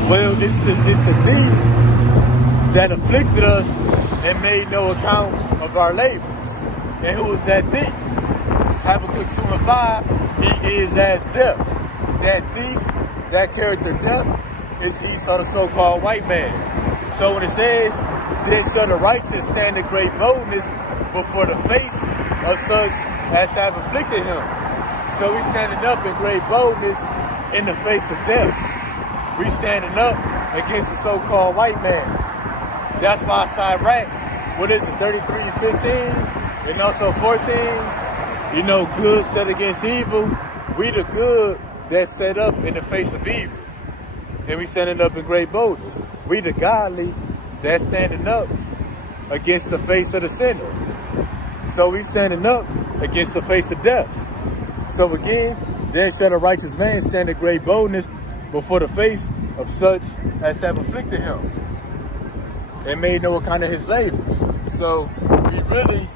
Well, it's the thief that afflicted us and made no account of our labors. And who is that thief? Habakkuk 2:5, he is as death. That thief, that character death, is Esau, the so-called white man. So when it says, then shall the righteous stand in great boldness before the face of such as have afflicted him. So we standing up in great boldness in the face of death. We standing up against the so-called white man. That's why Iraq, what is it, 33-15? And also 14, you know, good set against evil. We the good that's set up in the face of evil. And we standing up in great boldness. We the godly that's standing up against the face of the sinner. So we standing up against the face of death. So again, then shall a righteous man stand in great boldness before the face of such as have afflicted him and made no account of his labors. So we really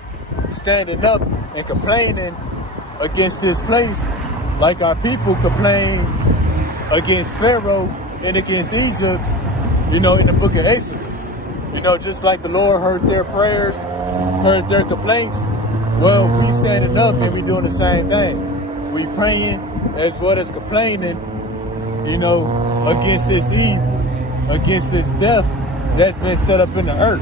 standing up and complaining against this place like our people complain against Pharaoh and against Egypt, in the book of Exodus. Just like the Lord heard their prayers, heard their complaints, well, we standing up and we doing the same thing. We praying as well as complaining, against this evil, against this death that's been set up in the earth.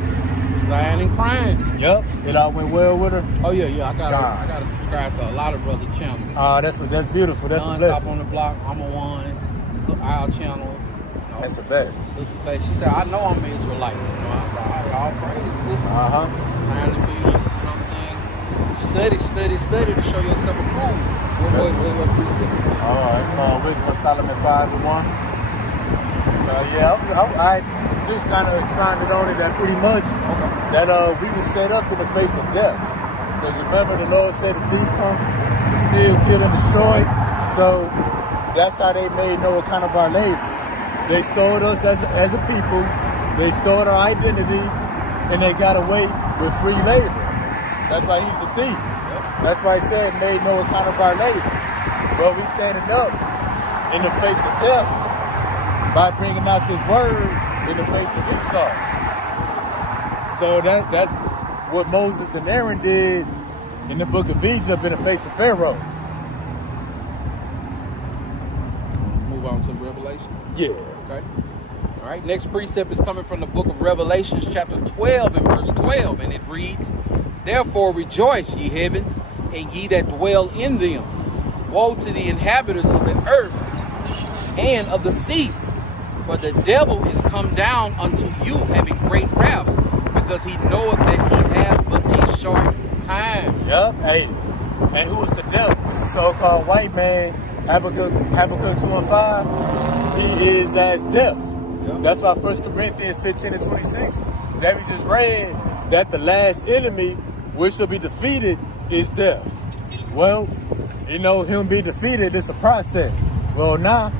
Sighing and crying. Yep, it all went well with her. Oh yeah. I gotta subscribe to a lot of brother channels. That's beautiful. That's a Stop blessing. on the block. I'm a one. Look, our channels. That's a bet. Sister she said, I know I'm an Israelite. I'm like, all praise, sister. Trying to be, what I'm saying? Study to show yourself approved. What precept? All right. Wisdom of Solomon 5:1. So I just kind of expounded on it that pretty much that we were set up in the face of death. Because remember, the Lord said the thief come to steal, kill, and destroy. So that's how they made no account of our labors. They stole us as a people. They stole our identity, and they got away with free labor. That's why he's a thief. That's why he said made no account of our labors. Well, we standing up in the face of death by bringing out this word in the face of Esau. So that's what Moses and Aaron did in the book of Egypt in the face of Pharaoh. Move on to Revelation. Yeah. Okay. All right. Next precept is coming from the book of Revelations, chapter 12 and verse 12, and it reads, "Therefore rejoice, ye heavens, and ye that dwell in them. Woe to the inhabitants of the earth and of the sea, for the devil is come down unto you, having great wrath, because he knoweth that he hath but a short time." Yep. Hey. And who is the devil? It's the so-called white man, Habakkuk 2:5. He is as death. Yep. That's why 1 Corinthians 15:26, that we just read, that the last enemy which shall be defeated is death. Well, him being defeated is a process. Well, now,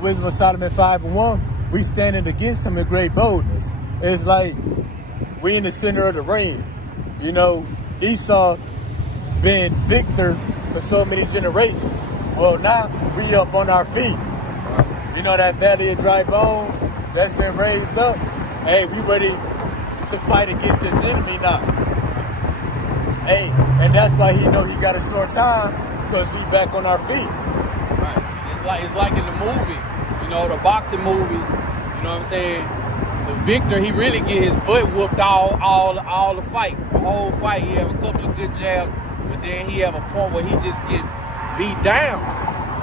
Wisdom of Solomon 5:1, we standing against him in great boldness. It's like we in the center of the ring. Esau been victor for so many generations. Well, now we up on our feet. That valley of dry bones that's been raised up. Hey, we ready to fight against this enemy now. Hey, and that's why he got a short time, because we back on our feet. Right. It's like in the movie, the boxing movies. You know what I'm saying? The victor, he really get his butt whooped all the fight, the whole fight. He have a couple of good jabs, but then he have a point where he just get beat down.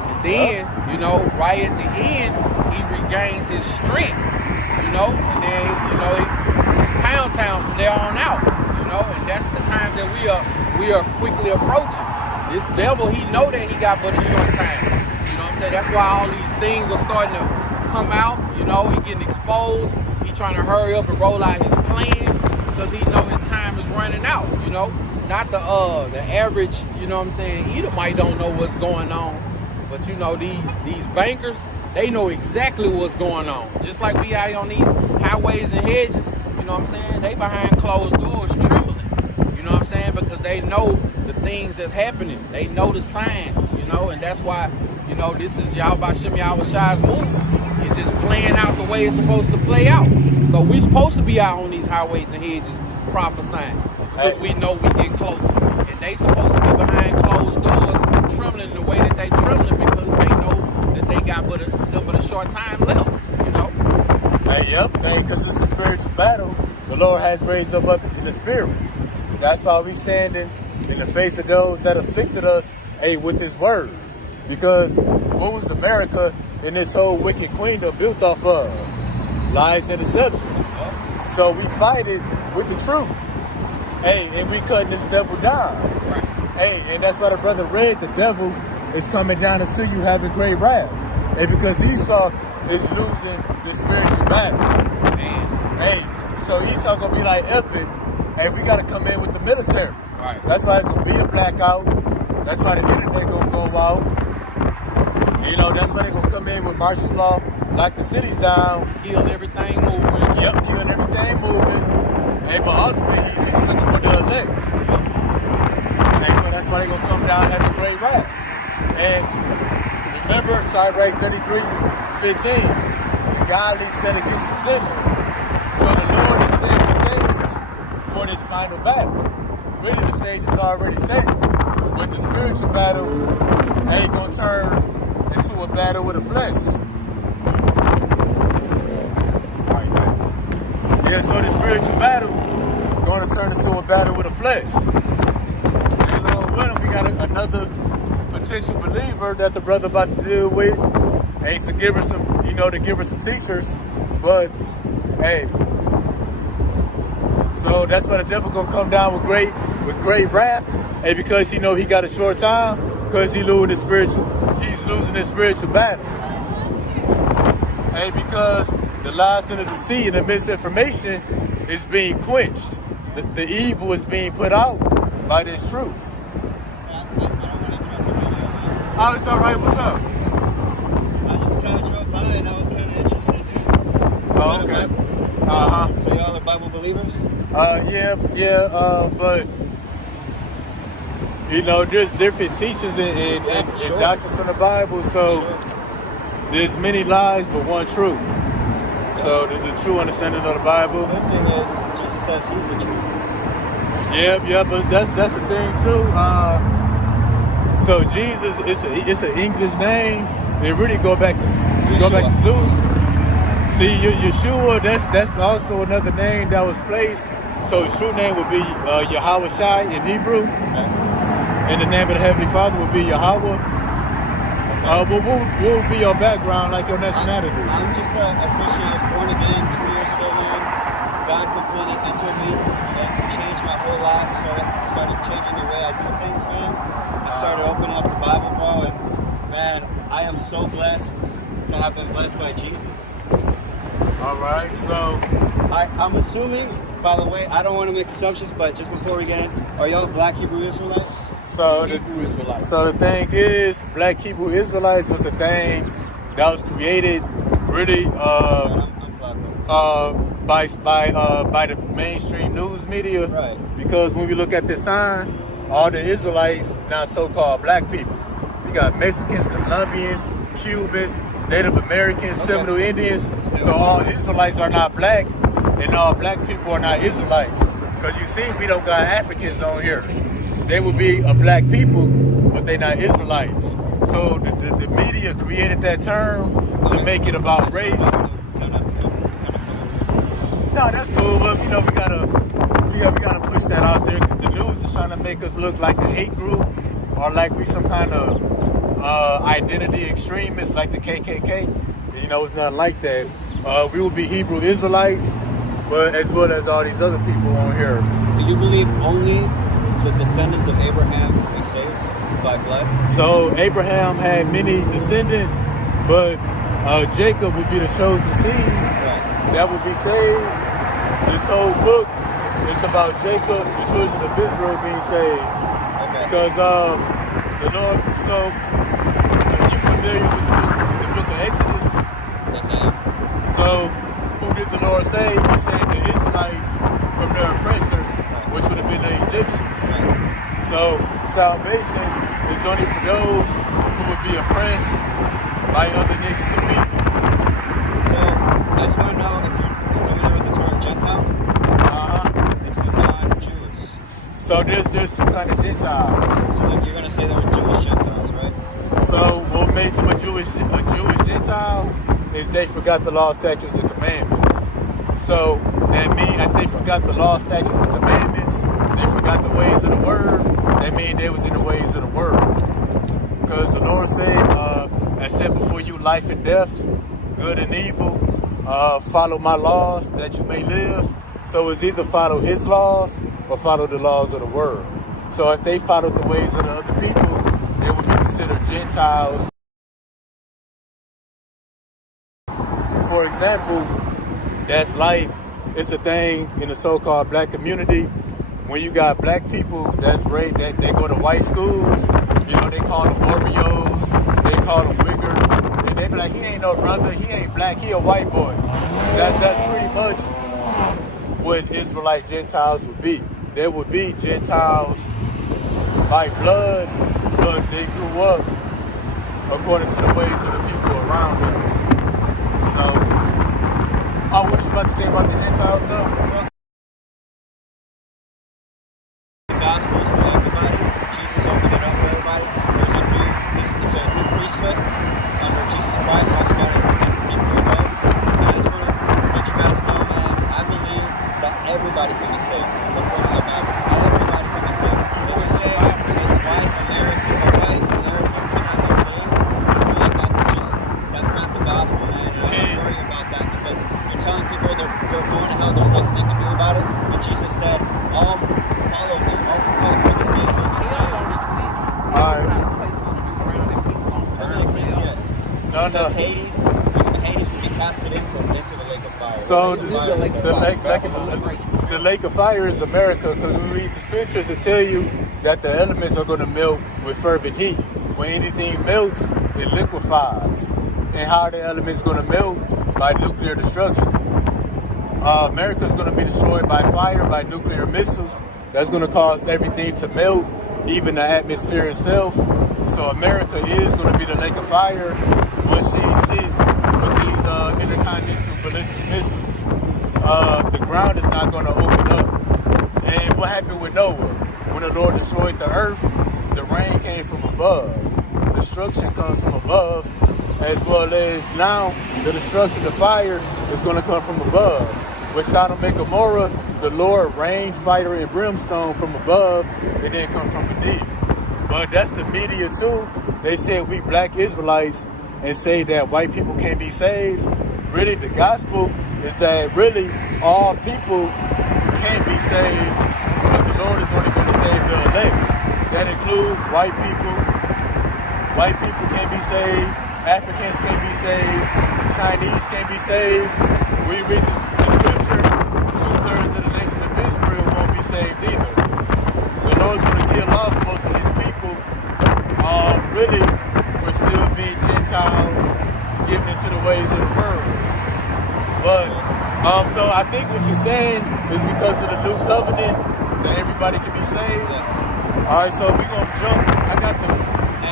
And then, right at the end, he regains his strength. And then, it's pound town from there on out. And that's the time that we are quickly approaching. This devil, he know that he got but a short time. You know what I'm saying? That's why all these things are starting to come out. He getting exposed. He trying to hurry up and roll out his plan, because he know his time is running out. Not the average, Edomite don't know what's going on. But these bankers, they know exactly what's going on. Just like we out here on these highways and hedges, they behind closed doors trembling. Because they know the things that's happening. They know the signs, and that's why, this is Yahweh Shem Yahweh Shai's movement. It's just playing out the way it's supposed to play out. So we supposed to be out on these highways and hedges prophesying, because we know we get closer. And they supposed to be behind closed doors trembling the way that they trembling, because they know that they got but a short time left, Hey, yep, because it's a spiritual battle. The Lord has raised up in the spirit. That's why we standing in the face of those that afflicted us, with this word. Because what was America in this whole wicked queendom built off of? Lies and deception. So we fight it with the truth. And we cutting this devil down. And that's why the brother read, the devil is coming down to see you having great wrath. And because Esau is losing the spiritual battle. So Esau gonna be like, F it. Hey, we gotta come in with the military. Right. That's why it's gonna be a blackout. That's why the internet gonna go out. That's why they gonna come in with martial law, lock the cities down. Kill everything moving. Yep, killing everything moving. But ultimately, he's looking for the elect. So that's why they gonna come down having great wrath. And Remember, Sirach 33:15. The godly set against the sinner. So the Lord is setting the stage for this final battle. Really, the stage is already set. But the spiritual battle ain't gonna turn into a battle with the flesh. Alright, man. Yeah, so the spiritual battle gonna turn into a battle with the flesh. And Lord willing, we got another potential believer that the brother about to deal with. Ain't to give her some, to give her some teachers. But hey, so that's why the devil gonna come down with great wrath. Hey, because he got a short time, because he's losing his spiritual battle. Hey, because the lies and the deceit and the misinformation is being quenched. The evil is being put out by this truth. Oh, it's all right. What's up? I just kind of drove by and I was kind of interested. Oh, okay. So y'all are Bible believers? Yeah, but there's different teachings and doctrines from the Bible. So there's many lies, but one truth. So the true understanding of the Bible. The good thing is Jesus says He's the truth. Yeah, but that's the thing too. So Jesus, it's an English name. It really go back to Zeus. See, Yeshua, that's also another name that was placed. So his true name would be Yahweh Shai in Hebrew, and the name of the Heavenly Father would be Yahweh. What would be your background, like your nationality? I'm just a Christian. I was born again 2 years ago, man. God completely entered me and changed my whole life. Started changing the way I do things, man. I started opening up the Bible, bro, and man, I am so blessed to have been blessed by Jesus. All right, so I'm assuming, by the way, I don't want to make assumptions, but just before we get in, are y'all Black Hebrew Israelites? So the thing is, Black Hebrew Israelites was a thing that was created really by the mainstream news media. Right. Because when we look at this sign, all the Israelites now so-called black people. We got Mexicans, Colombians, Cubans, Native Americans, Seminole Indians. So all Israelites are not black, and all black people are not Israelites. Because you see, we don't got Africans on here. They would be a black people, but they're not Israelites. So the media created that term to make it about race. No, that's cool, but we gotta push that out there. The news is trying to make us look like a hate group, or like we some kind of identity extremists, like the KKK. It's not like that. We will be Hebrew Israelites, but as well as all these other people on here. Do you believe only the descendants of Abraham can be saved by blood? So Abraham had many descendants, but Jacob would be the chosen seed that would be saved. This whole book is about Jacob, the children of Israel, being saved. Okay. Because the Lord. So are you familiar with the book of Exodus? Yes, I am. So who did the Lord save? He saved the Israelites from their oppressors, which would have been the Egyptians. So salvation is only for those who would be oppressed by other nations of people. So I just want to know if you're familiar with the term Gentile. It's the non-Jews. So there's two kind of Gentiles. So like you're gonna say they were Jewish Gentiles, right? So what made them a Jewish Gentile is they forgot the law, statutes, and commandments. So that means if they forgot the law, statutes, and commandments, they forgot the ways of the word. That means they was in the ways of the word. Because the Lord said, I set before you life and death, good and evil. Follow my laws that you may live. So it's either follow his laws or follow the laws of the world. So if they followed the ways of the other people, they would be considered Gentiles. For example, that's like, it's a thing in the so-called black community. When you got black people that's great, that they go to white schools, they call them Oreos, they call them Wigger, and they be like, he ain't no brother, he ain't black, he a white boy. That's pretty much what Israelite Gentiles would be. They would be Gentiles by blood, but they grew up according to the ways of the people around them. So, what you about to say about the Gentiles though? The gospel is for everybody. Jesus opened it up for everybody. There's a new, it's a new priesthood under Jesus Christ. Talks about it in Hebrews 12. And I just want to let you guys know, man, I believe that everybody can be saved. According to the Bible, everybody can be saved. When you say a white American cannot be saved, I feel like that's not the gospel, man. I don't worry about that because you're telling people they're going to hell. There's nothing they can do about it. And Jesus said, all follow me. All follow me. This name will be saved. Doesn't exist yet. No. It says Hades will be casted into the lake of fire. So the lake of fire is America, because when we read the scriptures, it tell you that the elements are going to melt with fervent heat. When anything melts, it liquefies. And how are the elements going to melt? By nuclear destruction. America is going to be destroyed by fire, by nuclear missiles. That's going to cause everything to melt, even the atmosphere itself. So America is going to be the lake of fire when she's hit with these intercontinental ballistic missiles. The ground is not going to open up. And what happened with Noah? When the Lord destroyed the earth, the rain came from above. Destruction comes from above, as well as now the destruction of fire is going to come from above. With Sodom and Gomorrah, the Lord rained fire and brimstone from above, it didn't come from beneath. But that's the media too. They said we black Israelites and say that white people can't be saved. Really, the gospel is that really all people can't be saved, but the Lord is only going to save the elect. That includes white people. White people can't be saved. Africans can't be saved. Chinese can't be saved. We read the scriptures, 2/3 of the nation of Israel won't be saved either. The Lord's going to kill off most of his people, really, for still being Gentiles, giving into the ways of the world. But, so I think what you're saying is because of the new covenant that everybody can be saved. Yes. All right, so we're going to jump. I got the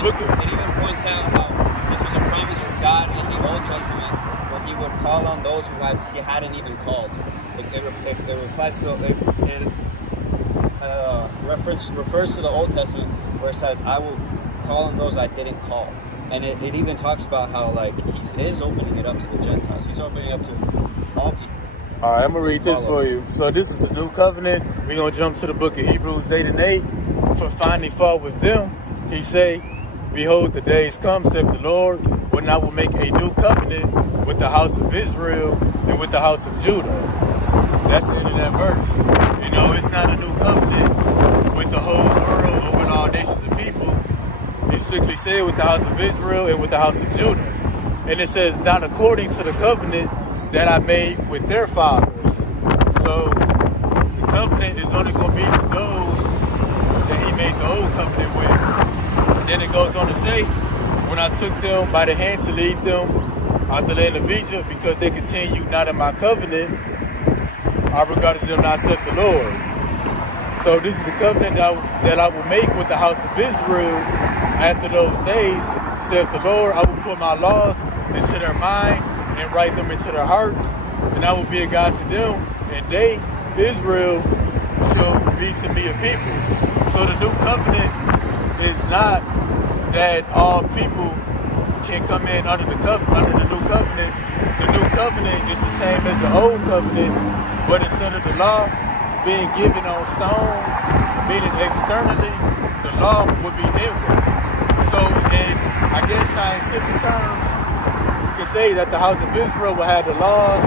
book of... It even points out how this was a promise from God in the Old Testament where he would call on those who he hadn't even called. It refers to the Old Testament where it says, I will call on those I didn't call. And it even talks about how he is opening it up to the Gentiles. He's opening it up to all people. All right, I'm going to read this for you. So this is the new covenant. We're going to jump to the book of Hebrews 8 and 8. For finding fault with them, he say, behold, the days come, saith the Lord, when I will make a new covenant with the house of Israel and with the house of Judah. That's the end of that verse. You know, it's not a new covenant with the whole world or with all nations of people. He strictly said with the house of Israel and with the house of Judah. And it says, not according to the covenant that I made with their fathers. So the covenant is only going to be to those that he made the old covenant with. Then it goes on to say, when I took them by the hand to lead them out the land of Egypt, because they continued not in my covenant, I regarded them not, saith the Lord. So this is the covenant that I will make with the house of Israel after those days, saith the Lord. I will put my laws into their mind and write them into their hearts, and I will be a God to them, and they, Israel, shall be to me a people. So the new covenant is not that all people can come in under the new covenant. The new covenant is the same as the old covenant, but instead of the law being given on stone, meaning externally, the law would be inward. So in, I guess, scientific terms, you could say that the house of Israel will have the laws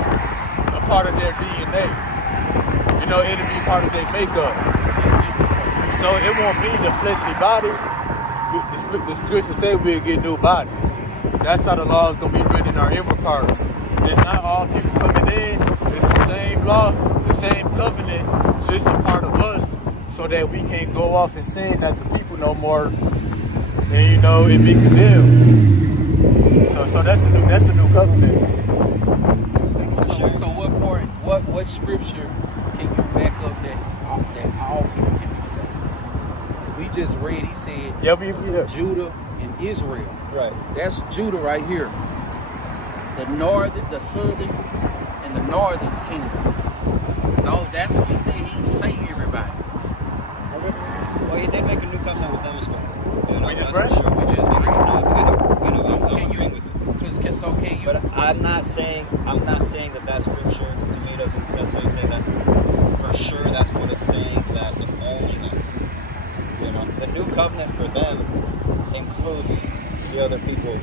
a part of their DNA. You know, it'll be part of their makeup. So it won't be the fleshly bodies. The scripture say we'll get new bodies. That's how the law is going to be written in our inward parts. It's not all people coming in. It's the same law, the same covenant, just a part of us, so that we can't go off and sin as the people no more, and you know, it be condemned. So that's the new covenant. So what scripture can you back up that all people can be saved? We just read, he said, Yeah. Judah and Israel. Right. That's Judah right here. The northern, the southern, and the northern kingdom. No, that's what he said. He didn't say everybody. Well, he did make a new covenant with them as well. You know, We just that's read? for sure. We just read. I'm agreeing with you. So can you? But I'm not saying that that scripture to me doesn't necessarily say that for sure. That's what it's saying. That it only them. You know, the new covenant for them includes the other people to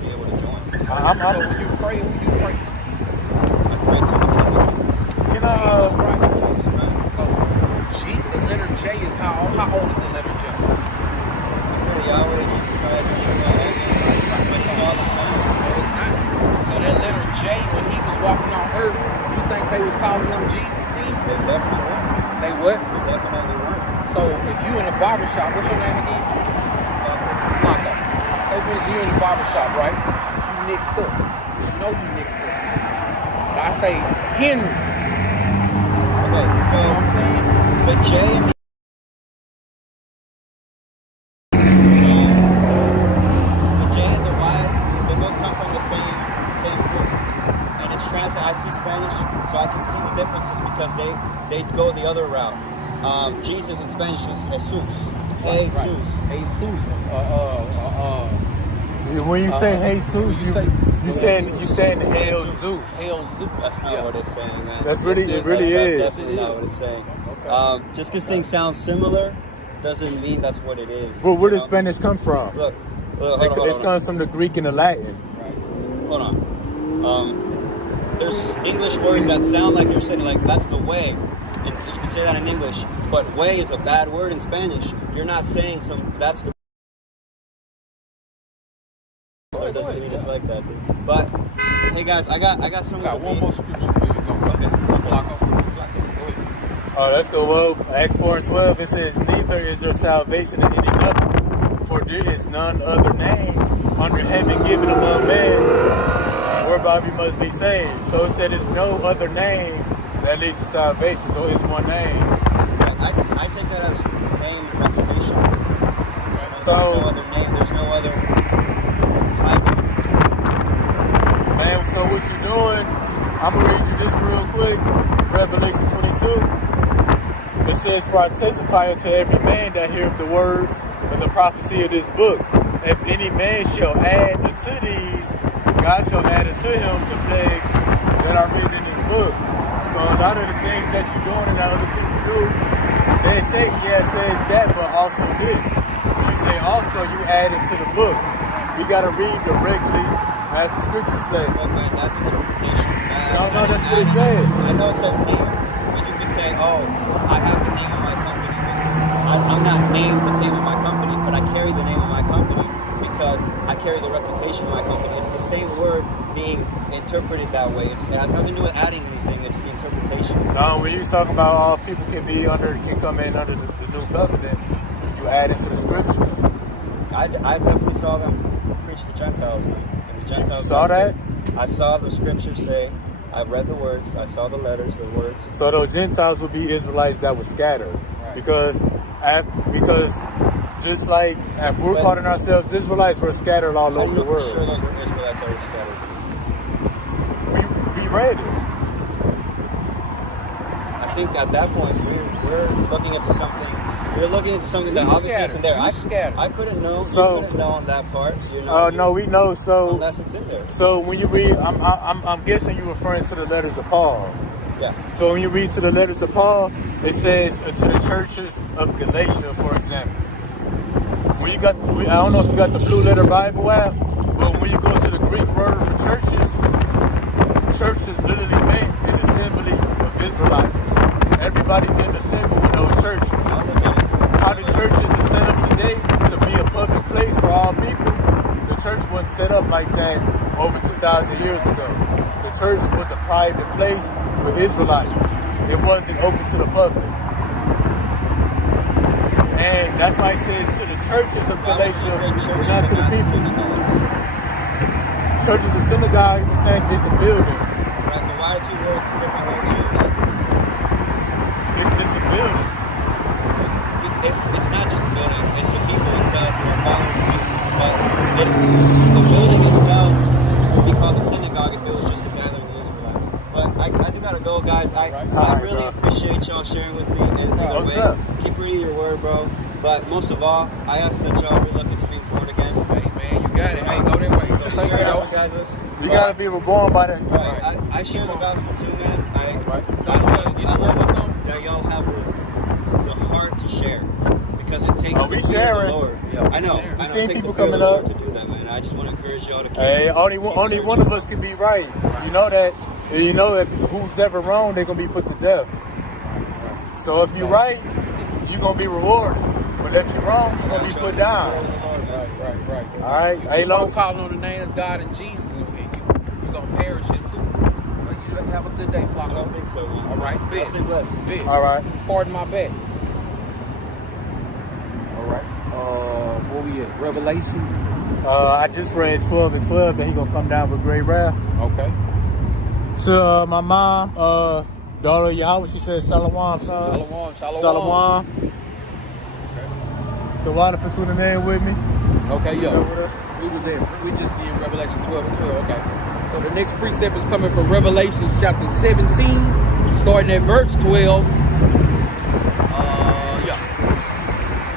be able to join. So when you pray, who you pray to? I pray to the King. Can Jesus Christ. So the letter J is how old is the letter J? Yahweh, Jesus Christ, it's all the same. No, it's not. So that letter J, when he was walking on earth, you think they was calling him Jesus then? They definitely weren't. They what? They definitely weren't. So if you in a barber shop, what's your name again? Marco. Say for instance, you in the barber shop, right? You mixed up. You know you mixed up. But I say Henry. Okay, so You know what I'm saying? the J and the Y, they both come from the same group. And it's translated. I speak Spanish, so I can see the differences because they go the other route. Jesus in Spanish is Jesus. Jesus. Right. Jesus. When you say Jesus, you saying Hail Zeus. Hail Zeus. That's not what it's saying, man. That's really, it really That's is. definitely not what it's saying. Okay. Just because things sound similar doesn't mean that's what it is. But where you does know? Spanish come from? Look, It comes from the Greek and the Latin. hold on. There's English words that sound like you're saying, like, that's the way. And you can say that in English. But way is a bad word in Spanish. You're not saying that's the... It doesn't mean it's like that. But, hey guys, I got something. Got one more scripture for you to go. Okay. Flacco. Go ahead. Oh, let's go. Well, Acts 4:12, it says, neither is there salvation in any other, for there is none other name under heaven given among men whereby we must be saved. So it said there's no other name that leads to salvation. So it's one name. I take that as name and reputation. So, there's no other name, there's no other title. man, so what you're doing, I'm going to read you this real quick. Revelation 22. It says, for I testify unto every man that heareth the words of the prophecy of this book. If any man shall add unto these, God shall add unto him the plagues that are written in this book. So a lot of the things that you're doing and that other people do, they say, yeah, it says that, but also this. You say also you add it to the book. We got to read directly as the scriptures say. But man, that's interpretation. No, that's what it says. I know it says name, but you could say, oh, I have the name of my company. I'm not named the same in my company, but I carry the name of my company because I carry the reputation of my company. It's the same word being interpreted that way. It has nothing to do with adding anything. It's the interpretation. No, when you talking about all people can come in under the new covenant, you add it to the scriptures. I definitely saw them preach to Gentiles, man. And the Gentiles Saw that? I saw the scriptures say, I read the words, I saw the letters, the words. So those Gentiles would be Israelites that were scattered. Right. Because just like if we're calling ourselves Israelites, we're scattered all over the world. I'm sure those were Israelites that were scattered. We read it. I think at that point we're looking into something. We're looking into something that obviously isn't there. I couldn't know. You couldn't know on that part. You know. No, we know. So unless it's in there. So when you read, I'm guessing you're referring to the letters of Paul. Yeah. So when you read to the letters of Paul, it says to the churches of Galatia, for example. When you got, I don't know if you got the Blue Letter Bible app, but when you go to the Greek word for churches literally meant an assembly of Israelites. Everybody didn't assemble in those churches. How the churches are set up today to be a public place for all people, the church wasn't set up like that over 2,000 years ago. The church was a private place for Israelites. It wasn't open to the public. And that's why it says to the churches of Galatia, not to the people. Churches and synagogues is saying it's a building. Right, the why two different words used? It's a building. It's not just a building, it's the people itself who are followers of Jesus. But I really appreciate y'all sharing with me. And keep reading your word, bro. But most of all, I ask that y'all be looking to be born again. Hey, man, you got it. Hey, go that way. You gotta be reborn by that. Right. I share the gospel too, man. That's what I love that y'all have the heart to share, because it takes the fear of the Lord. Yeah, I know. We It seen takes people the fear of coming the Lord up to do that, man. I just want to encourage y'all to keep. Hey, only one of us can be right. You know that. You know if who's ever wrong, they're gonna be put to death. So if you're right, you're gonna be rewarded. But if you're wrong, you're gonna be put down. Right. All right. Hey, long calling on the name of God and Jesus, and you're gonna perish it too. But you have a good day, Flacco. I don't think so, man. All right, big. Stay blessed. Big. All right. Pardon my bad. All right. Where we at? Revelation. I just read 12 and 12 that he gonna come down with great wrath. Okay. To my mom, daughter Yahweh, she said Shalom, son. Shalom. The water for tuning in with me. Okay, yo. With us. We just did Revelation 12 and 12. Okay. So the next precept is coming from Revelation chapter 17, starting at verse 12.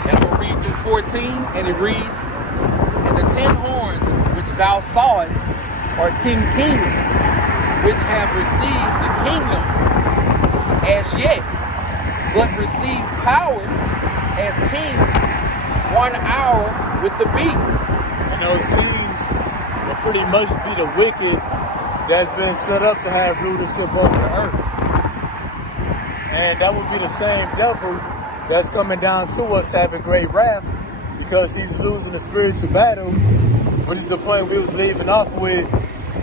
And I'm gonna read through 14, and it reads, "And the 10 horns which thou sawest are 10 kings, which have received the kingdom as yet, but receive power as kings 1 hour with the beast." And those kings will pretty much be the wicked that's been set up to have rulership over the earth. And that would be the same devil that's coming down to us having great wrath, because he's losing the spiritual battle, which is the point we was leaving off with.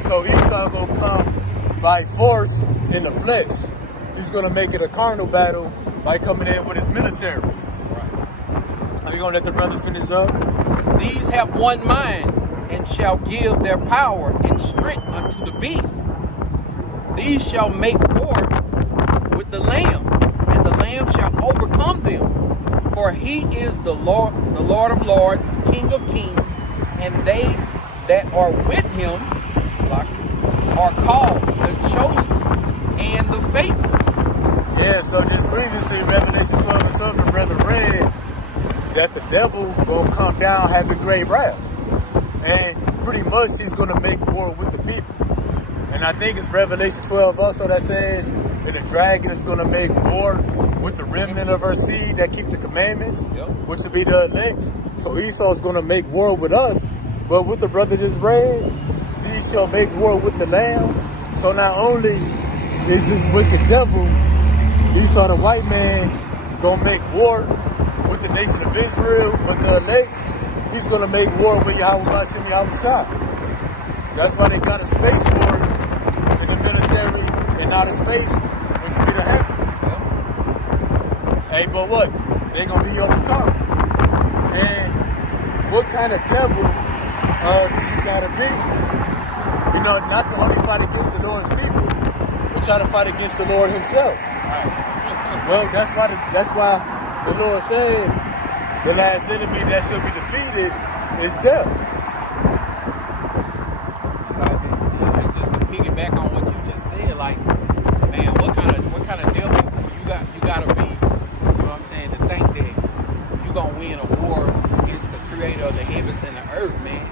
So Esau gonna come by force in the flesh. He's gonna make it a carnal battle by coming in with his military. Are you gonna let the brother finish up? "These have one mind, and shall give their power and strength unto the beast. These shall make war with the Lamb, and the Lamb shall overcome them. For he is the Lord of lords, King of kings, and they that are with him are called the chosen and the faithful." Yeah, so just previously, Revelation 12 and 12, the brother read that the devil gonna come down having great wrath. And pretty much he's gonna make war with the people. And I think it's Revelation 12 also that says that the dragon is gonna make war with the remnant of her seed that keep the commandments, which will be the elect. So Esau's gonna make war with us. But what the brother just read, these shall make war with the Lamb. So not only is this wicked devil, Esau the white man, gonna make war with the nation of Israel, but the elect, he's gonna make war with Yahweh Bashem Yahweh Shah. That's why they got a space force in the military and outer space, which would be the heavens. Hey, but what? They gonna be overcome. And what kind of devil do you gotta be? You know, not to only fight against the Lord's people, but try to fight against the Lord himself. Well, that's why the Lord said the last enemy that shall be defeated is death. Just to piggyback on what you just said, like, man, what kind of devil you gotta be, you know what I'm saying, to think that you gonna win a war against the creator of the heavens and the earth, man.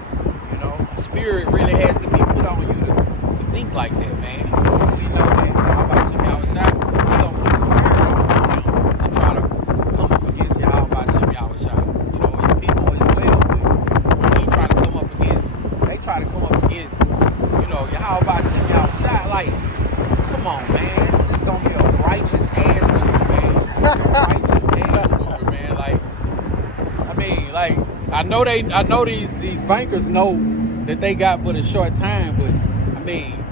You know, the spirit really has to be put on you to think like that, man. We know that. How about some Yahweh Shai? He gonna put the spirit on you to try to come up against Yahweh Yahweh Shai. You know, his people as well. But when he try to come up against, they try to come up against, you know, Yahweh Yahweh Shai. Like, come on, man. It's just gonna be a righteous ass movie, man. Righteous ass movie, man. Like, I mean, like, I know these bankers know that they got but a short time, but I mean,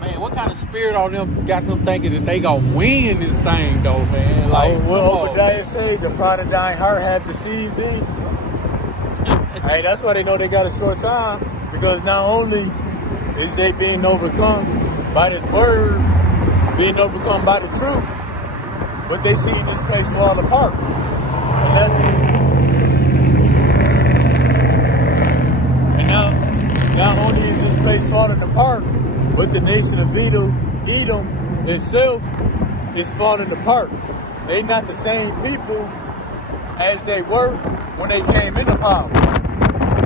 man, what kind of spirit on them got them thinking that they gonna win this thing though, man? Like, what Obadiah say, the pride of thine heart have deceived thee. Hey, that's why they know they got a short time, because not only is they being overcome by this word, being overcome by the truth, but they see this place fall apart. And not only is this place falling apart, but the nation of Edom itself is falling apart. They not the same people as they were when they came into power.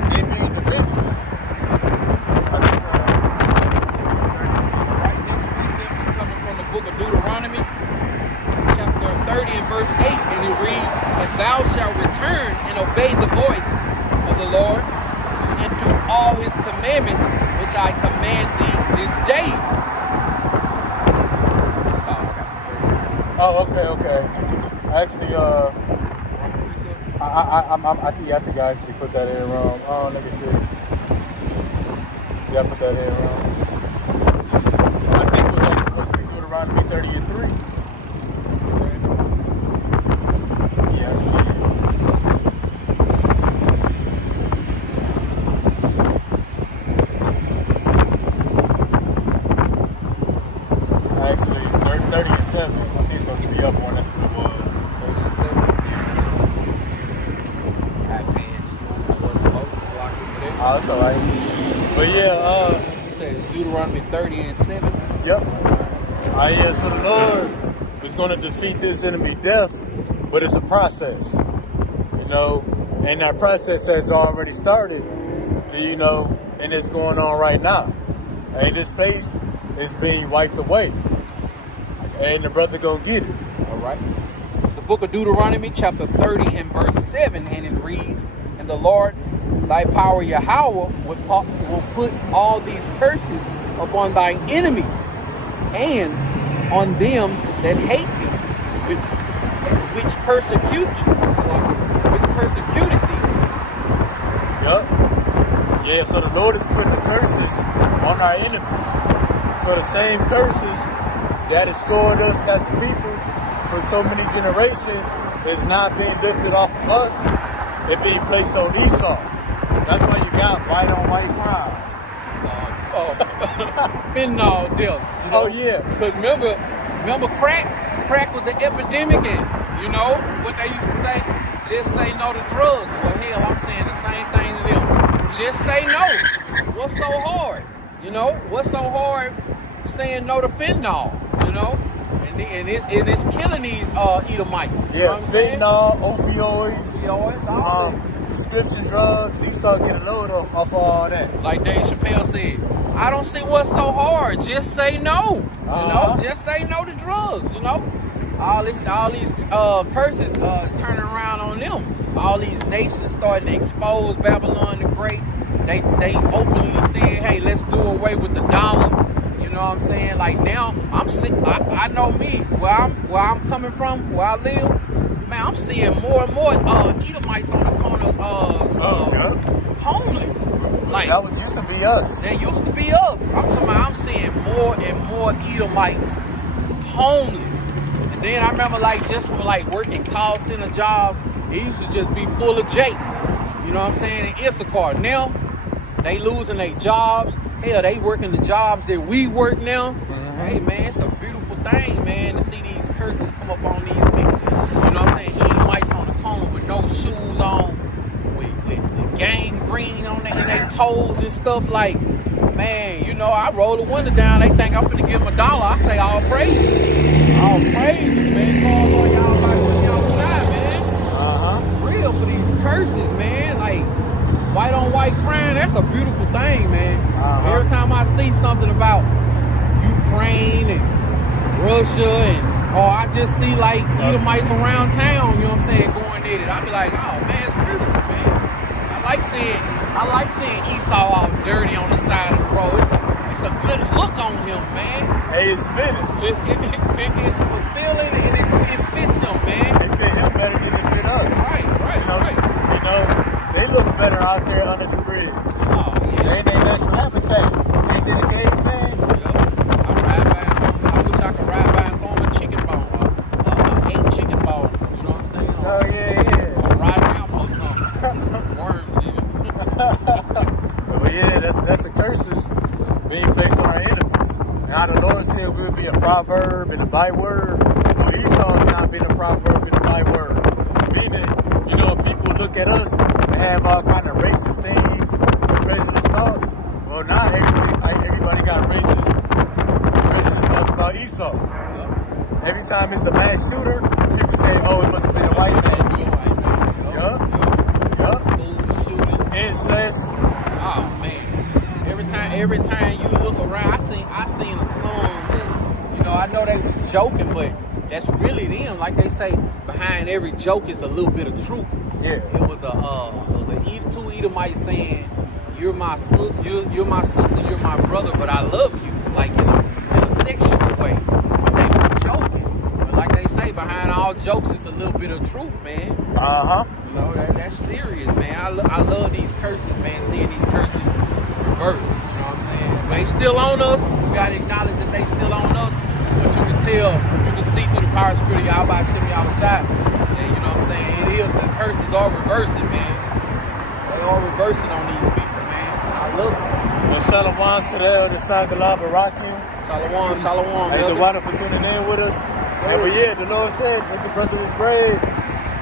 They being diminished. Right, next precept is coming from the book of Deuteronomy, chapter 30 and verse 8, and it reads, "And thou shalt return and obey the voice of the Lord, and do all his commandments which I command thee this day." That's all I got for 30. Oh, okay. Actually, I think I actually put that in wrong. Oh, let me see. Yeah, I put that in wrong. I think it was actually supposed to be Deuteronomy 30 and 3. Yeah. Actually, 30 and 7. I think it's supposed to be up one. That's what it was. 37. I man, I was slow, so I could predict. Oh, it's alright. But yeah, You said Deuteronomy 30 and 7. yep. Yeah, so the Lord is going to defeat this enemy death, but it's a process, you know, and that process has already started, you know, and it's going on right now. And this place is being wiped away, and the brother gonna get it. All right. The book of Deuteronomy, chapter 30 and verse 7, and it reads, "And the Lord, thy power Yahweh, will put all these curses upon thy enemies, and on them that hate thee, which persecute you," which persecuted thee. Yup. Yeah, so the Lord is putting the curses on our enemies. So the same curses that destroyed us as a people for so many generations is not being lifted off of us. It being placed on Esau. That's why you got white on white crime. Fentanyl deaths. You know? Oh yeah. Because remember crack was an epidemic, and you know what they used to say, just say no to drugs. Well, hell, I'm saying the same thing to them. Just say no. What's so hard? You know, what's so hard saying no to fentanyl? You know, and it's killing these Edomites. You know what I'm saying? Fentanyl, opioids, Opioids, all that. prescription drugs. Esau get a load of all that. Like Dave Chappelle said, I don't see what's so hard. Just say no. You know, just say no to drugs. You know, all these curses turning around on them. All these nations starting to expose Babylon the Great. They openly saying, hey, let's do away with the dollar. You know what I'm saying? Like now, I know me where I'm coming from, where I live. Man, I'm seeing more and more Edomites on the corners, homeless. Like that used to be us. That used to be us. I'm talking about, I'm seeing more and more Edomites homeless. And then I remember just for working call center jobs, it used to just be full of Jake. You know what I'm saying? In Issachar. Now, they losing their jobs. Hell, they working the jobs that we work now. Mm-hmm. Hey, man, it's a beautiful thing, man, to see these curses come up on these people. You know what I'm saying? Edomites on the corner with no shoes on, with gang green on their toes and stuff. Like, man, you know, I roll the window down. They think I'm finna give them $1. I say, all praises. All praises, man. Call on y'all by sitting outside, man. Real for these curses, man. Like, white on white crime, that's a beautiful thing, man. Every time I see something about Ukraine and Russia or I just see Edomites around town, you know what I'm saying, going at it, I be like, oh man, it's beautiful, man. I like seeing Esau all dirty on the side of the road. It's a good look on him, man. Hey, it's fitting. It's fulfilling and it fits him, man. It fit him better than it fit us. Right. You know, they look better out there under the bridge. Oh, yeah. They ain't their natural habitat. Ain't they the caveman? I wish I could ride by and throw him a chicken bone. 8 chicken bone. You know what I'm saying? Oh, yeah. Or ride around or something. Worms, even. But yeah, that's the curses being placed on our enemies. Now the Lord said we'll be a proverb and a byword. Well, Esau's not been a proverb and a byword. Meaning, you know, people look at us and have all kind of racist things and prejudiced thoughts. Well, now everybody got racist prejudiced thoughts about Esau. every time it's a mass shooter, people say, oh, it must have been a white man. Yup. School shooting. Incest. Oh man. Every time you look around, I seen a song that, you know, I know they were joking, but that's really them. Like they say, behind every joke is a little bit of truth. Yeah. It was two Edomites saying, you're my sister, you're my brother, but I love you, like in a sexual way. But they were joking. But like they say, behind all jokes is a little bit of truth, man. Uh-huh. You know, that's serious, man. I love these curses, man, seeing these curses reversed. You know what I'm saying? They still on us. We gotta acknowledge that they still on us. But you can tell, you can see through the power of spirit, y'all about to me outside. And you know what I'm saying? The curses are reversing, man. They are reversing on these people, man. I love it. Well, shalom to the elder Sagala Barakim. Shalom. Hey, the water for tuning in with us. And but yeah, the Lord said, what the brother was read,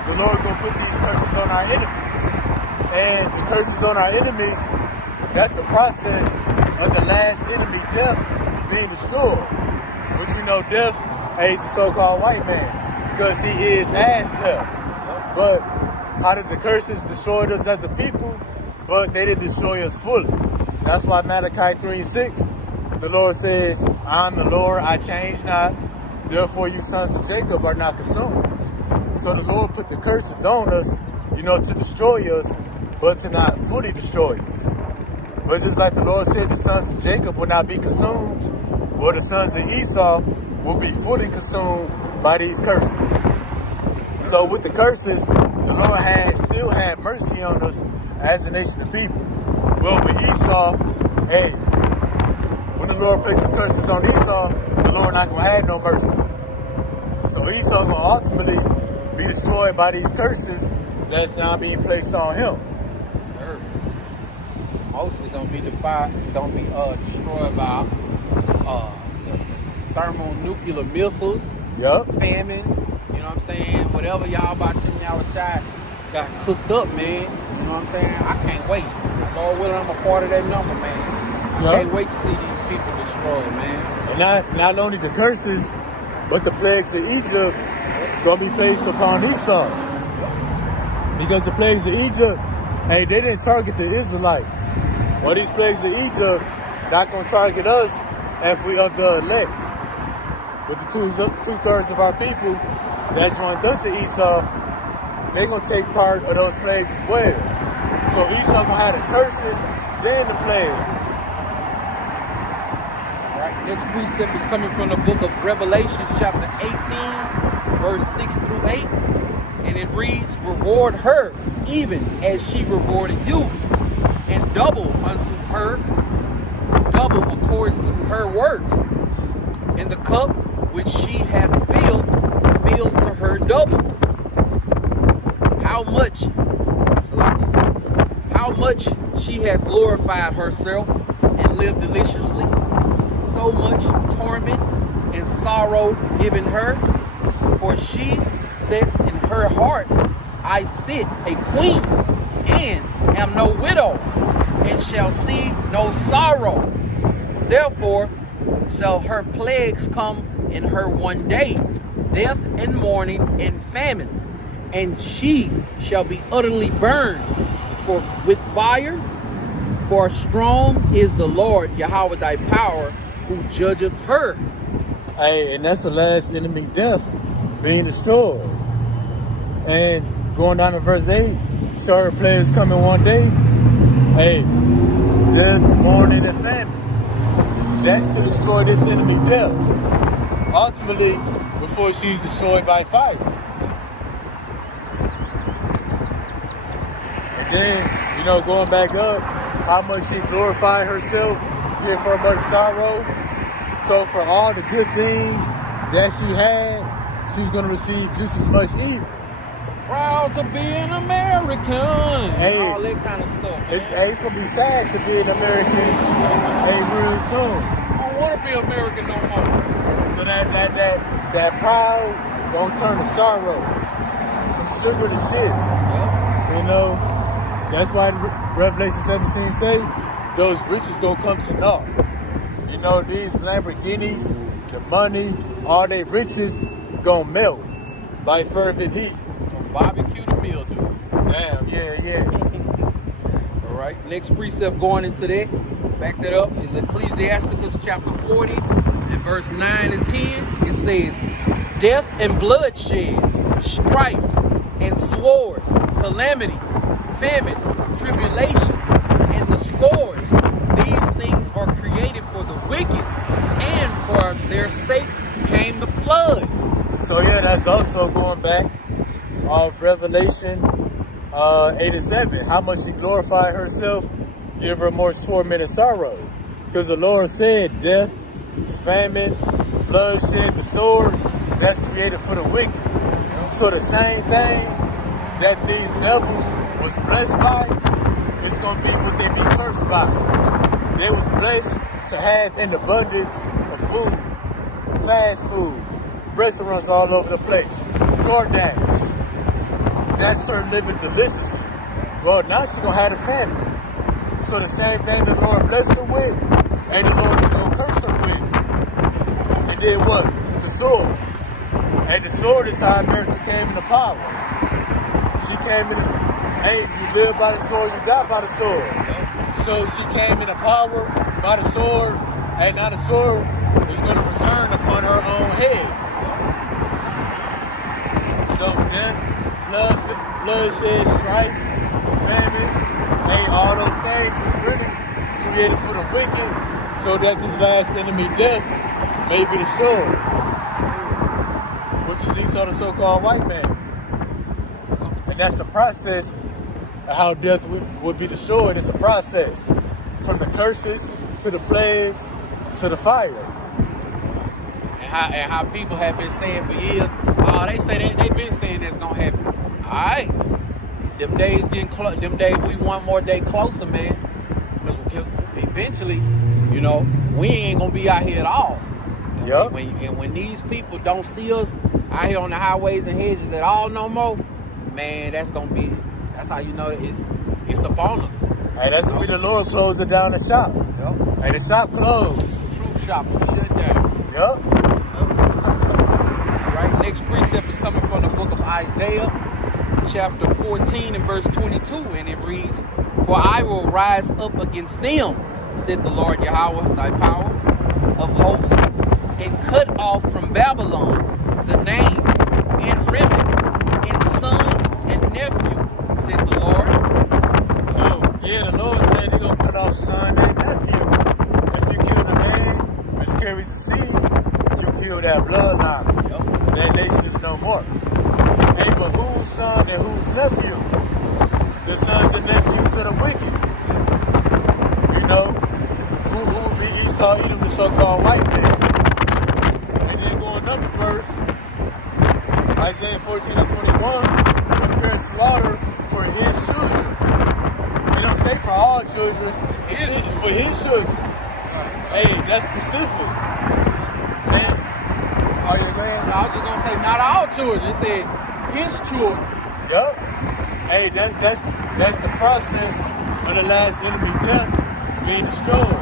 the Lord gonna put these curses on our enemies. And the curses on our enemies, that's the process of the last enemy, death, being destroyed. Which we know death is the so-called white man, because he is as death. But how did the curses destroy us as a people? But they didn't destroy us fully. That's why Malachi 3:6, the Lord says, I'm the Lord, I change not. Therefore you sons of Jacob are not consumed. So the Lord put the curses on us, you know, to destroy us, but to not fully destroy us. But just like the Lord said, the sons of Jacob will not be consumed, or the sons of Esau will be fully consumed by these curses. So with the curses, the Lord still had mercy on us as a nation of people. Well, with Esau, hey, when the Lord places curses on Esau, the Lord not going to have no mercy. So Esau going to ultimately be destroyed by these curses that's now being placed on him. Sir. Mostly going to be destroyed by thermonuclear missiles, famine. You know what I'm saying? Whatever y'all about shooting y'all aside got cooked up, man. You know what I'm saying? I can't wait. Lord willing, I'm a part of that number, man. Can't wait to see these people destroyed, man. And not only the curses, but the plagues of Egypt gonna be placed upon Esau. Because the plagues of Egypt, hey, they didn't target the Israelites. Well, these plagues of Egypt not gonna target us if we of the elect. But the two-thirds of our people that joined us to Esau, they gonna take part of those plagues as well. So Esau gonna have the curses, then the plagues. Right. Next precept is coming from the book of Revelation, chapter 18, verse 6 through 8. And it reads, reward her even as she rewarded you, and double unto her, double according to her works. And the cup which she hath filled to her double. How much she hath glorified herself and lived deliciously, so much torment and sorrow given her, for she said in her heart, I sit a queen, and am no widow, and shall see no sorrow. Therefore shall her plagues come in her one day, death and mourning and famine, and she shall be utterly burned with fire. For strong is the Lord Yahweh thy power, who judgeth her. Hey, and that's the last enemy, death, being destroyed. And going down to verse 8, saw her plagues coming one day. Hey, death, mourning, and famine. That's to destroy this enemy, death. Ultimately, before she's destroyed by fire. And then, you know, going back up, how much she glorified herself, give her much sorrow. So for all the good things that she had, she's going to receive just as much evil. Proud to be an American. Hey, all that kind of stuff. It's going to be sad to be an American, hey, really soon. I don't want to be American no more. So that pride gonna turn to sorrow, from sugar to shit. Yeah. You know, that's why Revelation 17 say those riches gonna come to naught. You know, these Lamborghinis, the money, all their riches gonna melt by fervent heat. From barbecue to mildew. Damn, yeah. All right. Next precept going into that, back that up, is Ecclesiasticus chapter 40 and verse 9 and 10. It says, death and bloodshed, strife and sword, calamity, famine, tribulation, and the scores. These things are created for the wicked, and for their sakes came the flood. So yeah, that's also going back of Revelation 8 and 7. How much she glorified herself, give remorse, torment, and sorrow. Because the Lord said, death, famine, bloodshed, the sword, that's created for the wicked. So the same thing that these devils was blessed by, it's going to be what they be cursed by. They was blessed to have an abundance of food, fast food, restaurants all over the place, DoorDash. That's her living deliciously. Well, now she gonna have a family. So the same thing the Lord blessed her with, and the Lord is gonna curse her with. And then what? The sword. And the sword is how America came into power. She came in, hey, you live by the sword, you die by the sword. So she came into power by the sword, and now the sword is gonna return upon her own head. So death, bloodshed, strife, famine, all those things was really created for the wicked, so that this last enemy, death, may be destroyed. Which is Esau, the so-called white man. And that's the process of how death would be destroyed. It's a process. From the curses, to the plagues, to the fire. And how people have been saying for years, they say that they've been saying that's gonna happen. All right, them days getting close. Them days we one more day closer, man. Because eventually, we ain't gonna be out here at all. Yep. And when these people don't see us out here on the highways and hedges at all no more, man, that's how you know it's upon us. Hey, that's gonna be the Lord closing down the shop. Yep. Hey, the shop closed. Truth shop is shut down. Yep. Right. Next precept is coming from the book of Isaiah, chapter 14 and verse 22, and it reads, "For I will rise up against them, said the Lord Yahweh, thy power of hosts, and cut off from Babylon the name and remnant and son and nephew, said the Lord." So, yeah, the Lord said he's going to cut off son and nephew. If you kill the man which carries the seed, you kill that bloodline. Yep. That nation is no more. Hey, but whose son and whose nephew? The sons and nephews of the wicked. Who would be Esau, Edom, the so-called white man? And then go another verse, Isaiah 14 and 21, prepare slaughter for his children. They don't say for all children, it's for his children. Hey, that's specific. Man. Oh yeah, man. I was just gonna say not all children. It says his children. Yup. Hey, that's the process of the last enemy, death, being destroyed.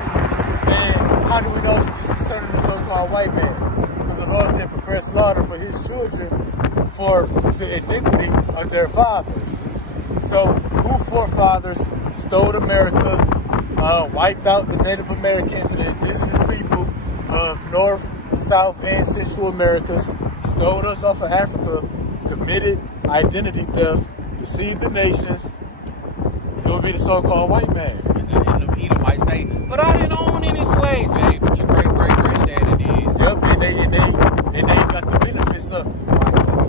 And how do we know it's concerning the so-called white man? Because the Lord said prepare slaughter for his children for the iniquity of their fathers. So who forefathers stole America, wiped out the Native Americans and the indigenous people of North, South, and Central Americas, stole us off of Africa, committed identity theft, deceived the nations? It would be the so-called white man. And the Edom might say, but I didn't own any slaves. Hey, but your great-great-granddaddy did. Yep, and they got the benefits of it.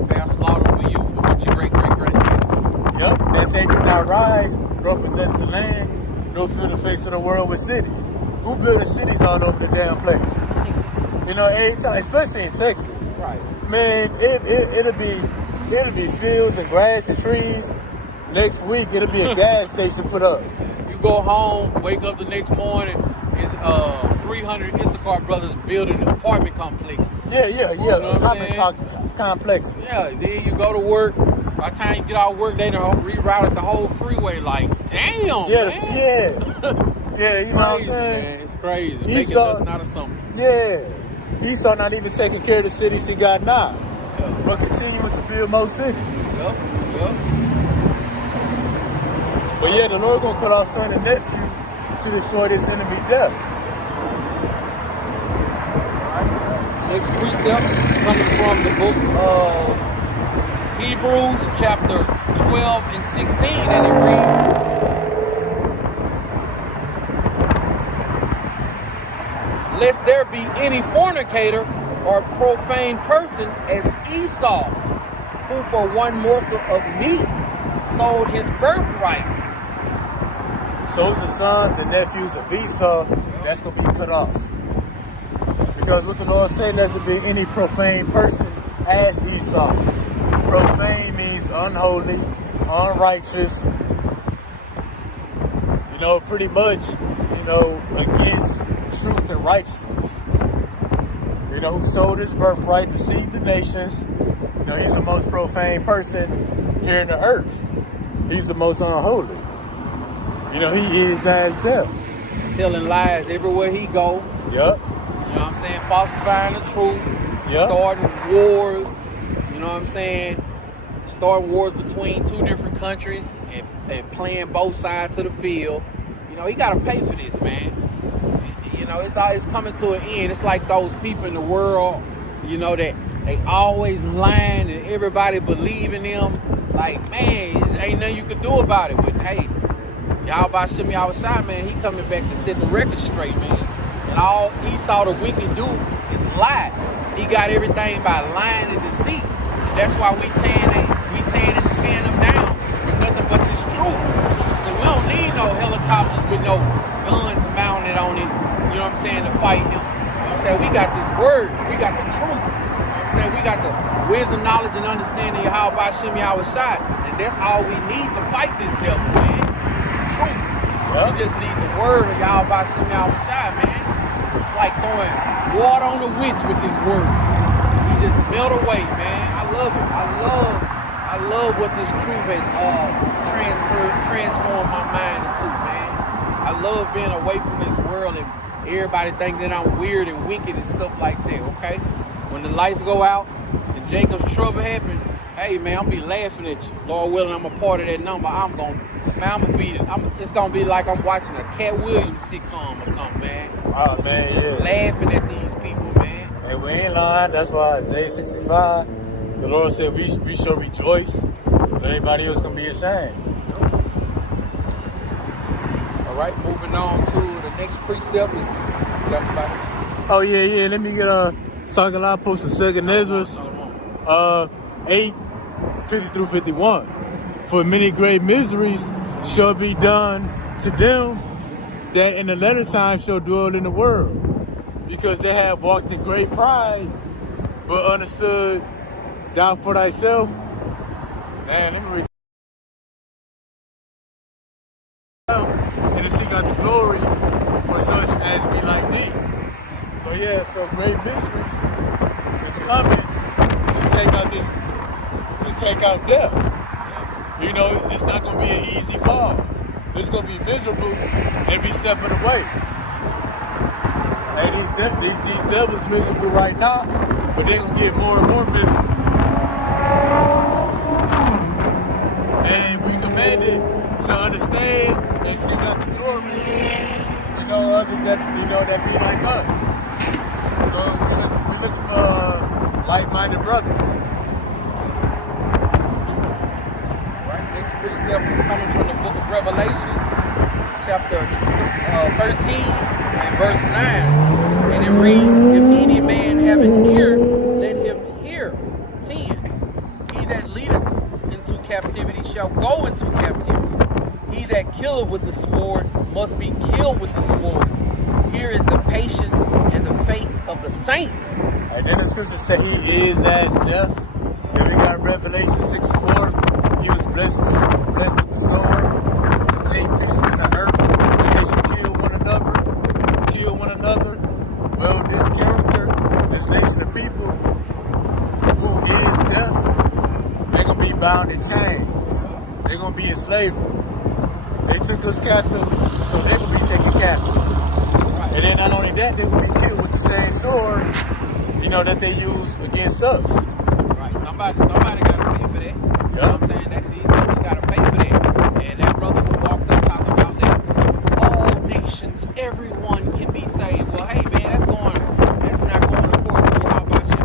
Fair slaughter for you for what your great-great-granddaddy. Yep, that they do not rise, nor possess the land, nor fill the face of the world with cities. Who built the cities all over the damn place? Every time, especially in Texas. Right. Man, it'll be fields and grass and trees. Next week, it'll be a gas station put up. You go home, wake up the next morning, it's 300 Issachar brothers building an apartment complex. Yeah. Apartment complex. Yeah, then you go to work. By the time you get out of work, they done rerouted the whole freeway. Like, damn, Yeah, man. yeah, you know what I'm saying? Man, it's crazy. You Making saw- nothing out of something. Yeah, Esau not even taking care of the cities he got now, Yeah. but continuing to build more cities. Yep. Yep. But yeah, the Lord gonna cut off son and nephew to destroy this enemy death. Next precept is coming from the book of Hebrews chapter 12 and 16, and it reads, lest there be any fornicator or profane person as Esau, who for one morsel of meat sold his birthright. So it's the sons and nephews of Esau that's gonna be cut off. Because what the Lord said, lest there be any profane person as Esau. Profane means unholy, unrighteous, pretty much, against truth and righteousness. Who sold his birthright, deceived the nations. He's the most profane person here in the earth. He's the most unholy. He is as death. Telling lies everywhere he go. Yep. You know what I'm saying? Falsifying the truth. Yep. Starting wars. You know what I'm saying? Starting wars between two different countries and playing both sides of the field. He got to pay for this, man. It's coming to an end. It's like those people in the world, that they always lying and everybody believing them. Like, man, ain't nothing you can do about it. But hey, y'all by Shimmy outside, man, he coming back to set the record straight, man. And all he saw the wicked do is lie. He got everything by lying and deceit. And that's why we tearing them down with nothing but this truth. So we don't need no helicopters with no guns mounted on it, you know what I'm saying, to fight him. You know what I'm saying? We got this word. We got the truth. You know what I'm saying? We got the wisdom, knowledge, and understanding of how by Shimmy shot. And that's all we need to fight this devil, man. The truth. Yep. We just need the word of y'all by Shimmy shot, man. It's like throwing water on the witch with this word. We just melt away, man. I love it. I love what this truth has transformed my mind into, man. I love being away from this world and everybody think that I'm weird and wicked and stuff like that, okay? When the lights go out and Jacob's trouble happen, hey, man, I'm be laughing at you. Lord willing, I'm a part of that number. It's going to be like I'm watching a Cat Williams sitcom or something, man. Oh, man, just laughing at these people, man. Hey, we ain't lying. That's why Isaiah 65, the Lord said we shall rejoice. Everybody else going to be ashamed. All right, moving on to the next precept. That's about Oh, yeah. Let me get Sagalai posted second Ezra's 8:50 through 51. For many great miseries shall be done to them that in the latter time shall dwell in the world, because they have walked in great pride, but understood thou for thyself. Man, let me read. And to seek out the glory for such as be like thee. So great miseries is coming to take out death. It's not going to be an easy fall. It's going to be miserable every step of the way. And these devils miserable right now, but they're going to get more and more miserable. And we commanded to understand and seek out the glory. Others that be like us. So we're looking for like-minded brothers. right. Next precept is coming from the book of Revelation, chapter 13 and verse 9. And it reads, if any man have an ear, let him hear. 10. He that leadeth into captivity shall go into captivity. He that killeth with the sword must be killed with the sword. Here is the patience and the faith of the saints. And then the scriptures say he is as death. Then we got Revelation 6:4. He was blessed with the sword to take peace from the earth. And they should kill one another. Well, this character, this nation of people who is death, they're going to be bound in chains. They're going to be in slavery. They took us captive, so they're going to be taken captive. And then not only that, they're going to be killed with the same sword that they use against us. Right. Somebody gotta pay for that. You know what I'm saying? That these brothers gotta pay for that. And that brother who walked up talking about that all nations, everyone can be saved. Well, hey man, that's not going according to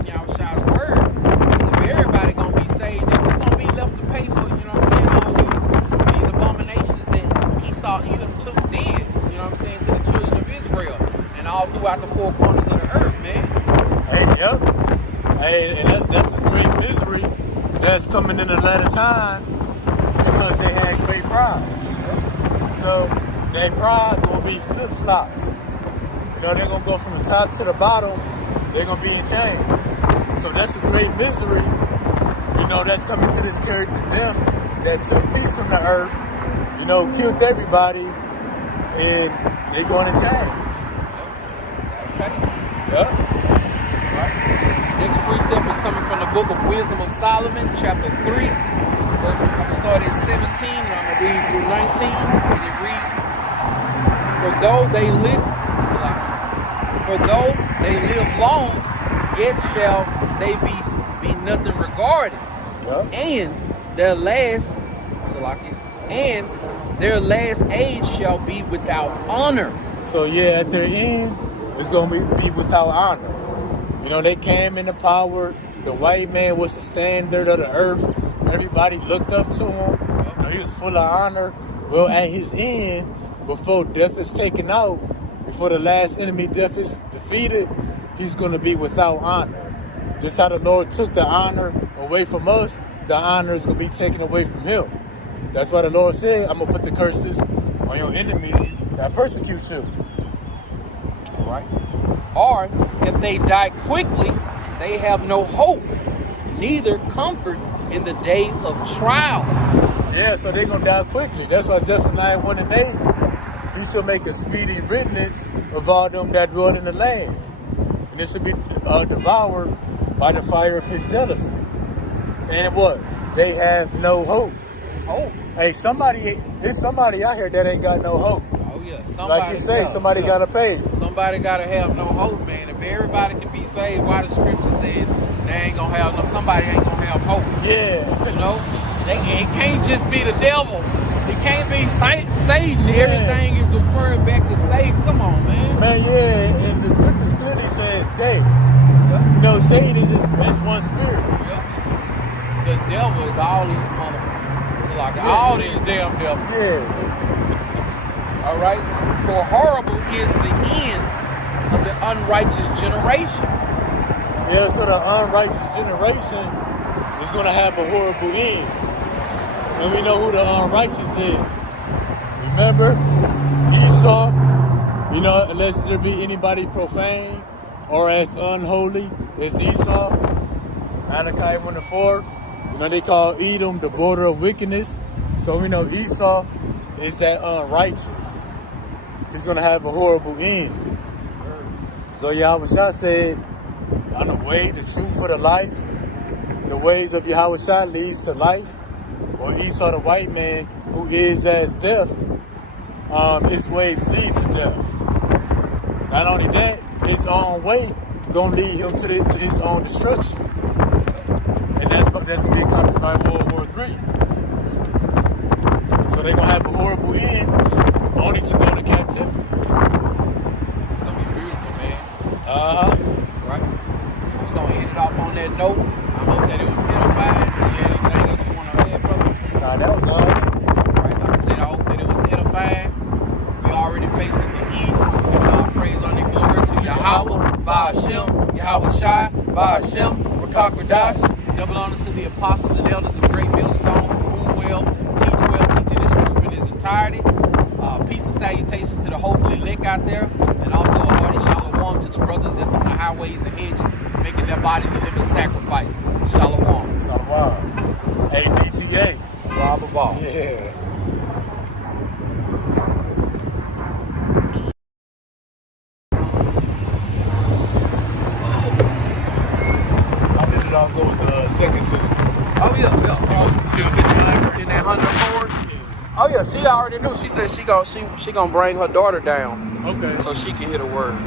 Yahweh Shah's word. Because if everybody gonna be saved, then who's gonna be left to pay for, you know what I'm saying, all these abominations that Esau Edom took dead, you know what I'm saying, to the children of Israel and all throughout the four corners of the earth, man. Hey, and that's a great misery that's coming in the latter time because they had great pride. So their pride gonna be flip-flops. They're gonna go from the top to the bottom. They're gonna be in chains. So that's a great misery, that's coming to this character death that took peace from the earth, killed everybody, and they going in chains. Okay. Yeah. Next precept is coming from the book of Wisdom of Solomon, chapter 3, verse, I'm going to start at 17, and I'm going to read through 19, and it reads, For though they live long, yet shall they be nothing regarded, and their last age shall be without honor. So at their end, it's going to be without honor. They came into power. The white man was the standard of the earth. Everybody looked up to him. He was full of honor. Well, at his end, before death is taken out, before the last enemy death is defeated, he's going to be without honor. Just how the Lord took the honor away from us, the honor is going to be taken away from him. That's why the Lord said, I'm going to put the curses on your enemies that persecute you. All right. Or if they die quickly, they have no hope, neither comfort in the day of trial. Yeah, so they're going to die quickly. That's why Zephaniah 1 and 8, he shall make a speedy riddance of all them that dwell in the land. And it should be devoured by the fire of his jealousy. And what? They have no hope. Hope? Hey, there's somebody out here that ain't got no hope. Oh, yeah. Like you say, somebody got to pay. Somebody got to have no hope, man. If everybody can be saved, why the scripture says they ain't going to have no, somebody ain't going to have hope. Yeah. It can't just be the devil. It can't be Satan. Yeah. Everything is referring back to Satan. Come on, man. Man, yeah. And the scripture clearly says they. Yeah. Satan is just one spirit. Yeah. The devil is all these motherfuckers. It's like all these damn devils. Yeah. All right? For horrible is the end of the unrighteous generation. Yeah, so the unrighteous generation is going to have a horrible end. And we know who the unrighteous is. Remember? Esau, unless there be anybody profane or as unholy as Esau. Malachi 1 and 4, they call Edom the border of wickedness. So we know Esau is that unrighteous. He's going to have a horrible end. So Yahweh Shah said, I'm the way, the truth, for the life. The ways of Yahweh Shah leads to life. Or Esau the white man, who is as death, his ways lead to death. Not only that, his own way going to lead him to his own destruction. And that's going to be accomplished by World War III. So they're going to have a horrible end, only to go to captivity. It's going to be beautiful, man. Right? So we're going to end it off on that note. I hope that it was edifying. You had anything else you want to add, brother? Nah, that was all. Right, like I said, I hope that it was edifying. We already facing the east. Giving all praise, honor, and glory to Yahweh, Ba'ashem, Yahweh Shai, Ba'ashem, Rakakwadash. Double honors to the apostles and elders of Great Millstone, who rule well, teach well, teaching this truth in its entirety. Peace and salutation to the hopefully elect out there, and also a hearty shalom to the brothers that's on the highways and hedges, making their bodies a living sacrifice. Shalom. Shalom. Hey, BTA. Blah, blah, blah. Yeah. I did it all go with the second sister. Oh yeah. She was in that Honda Accord. Oh yeah, she already knew. She said she gonna bring her daughter down. Okay. So she can hit a word.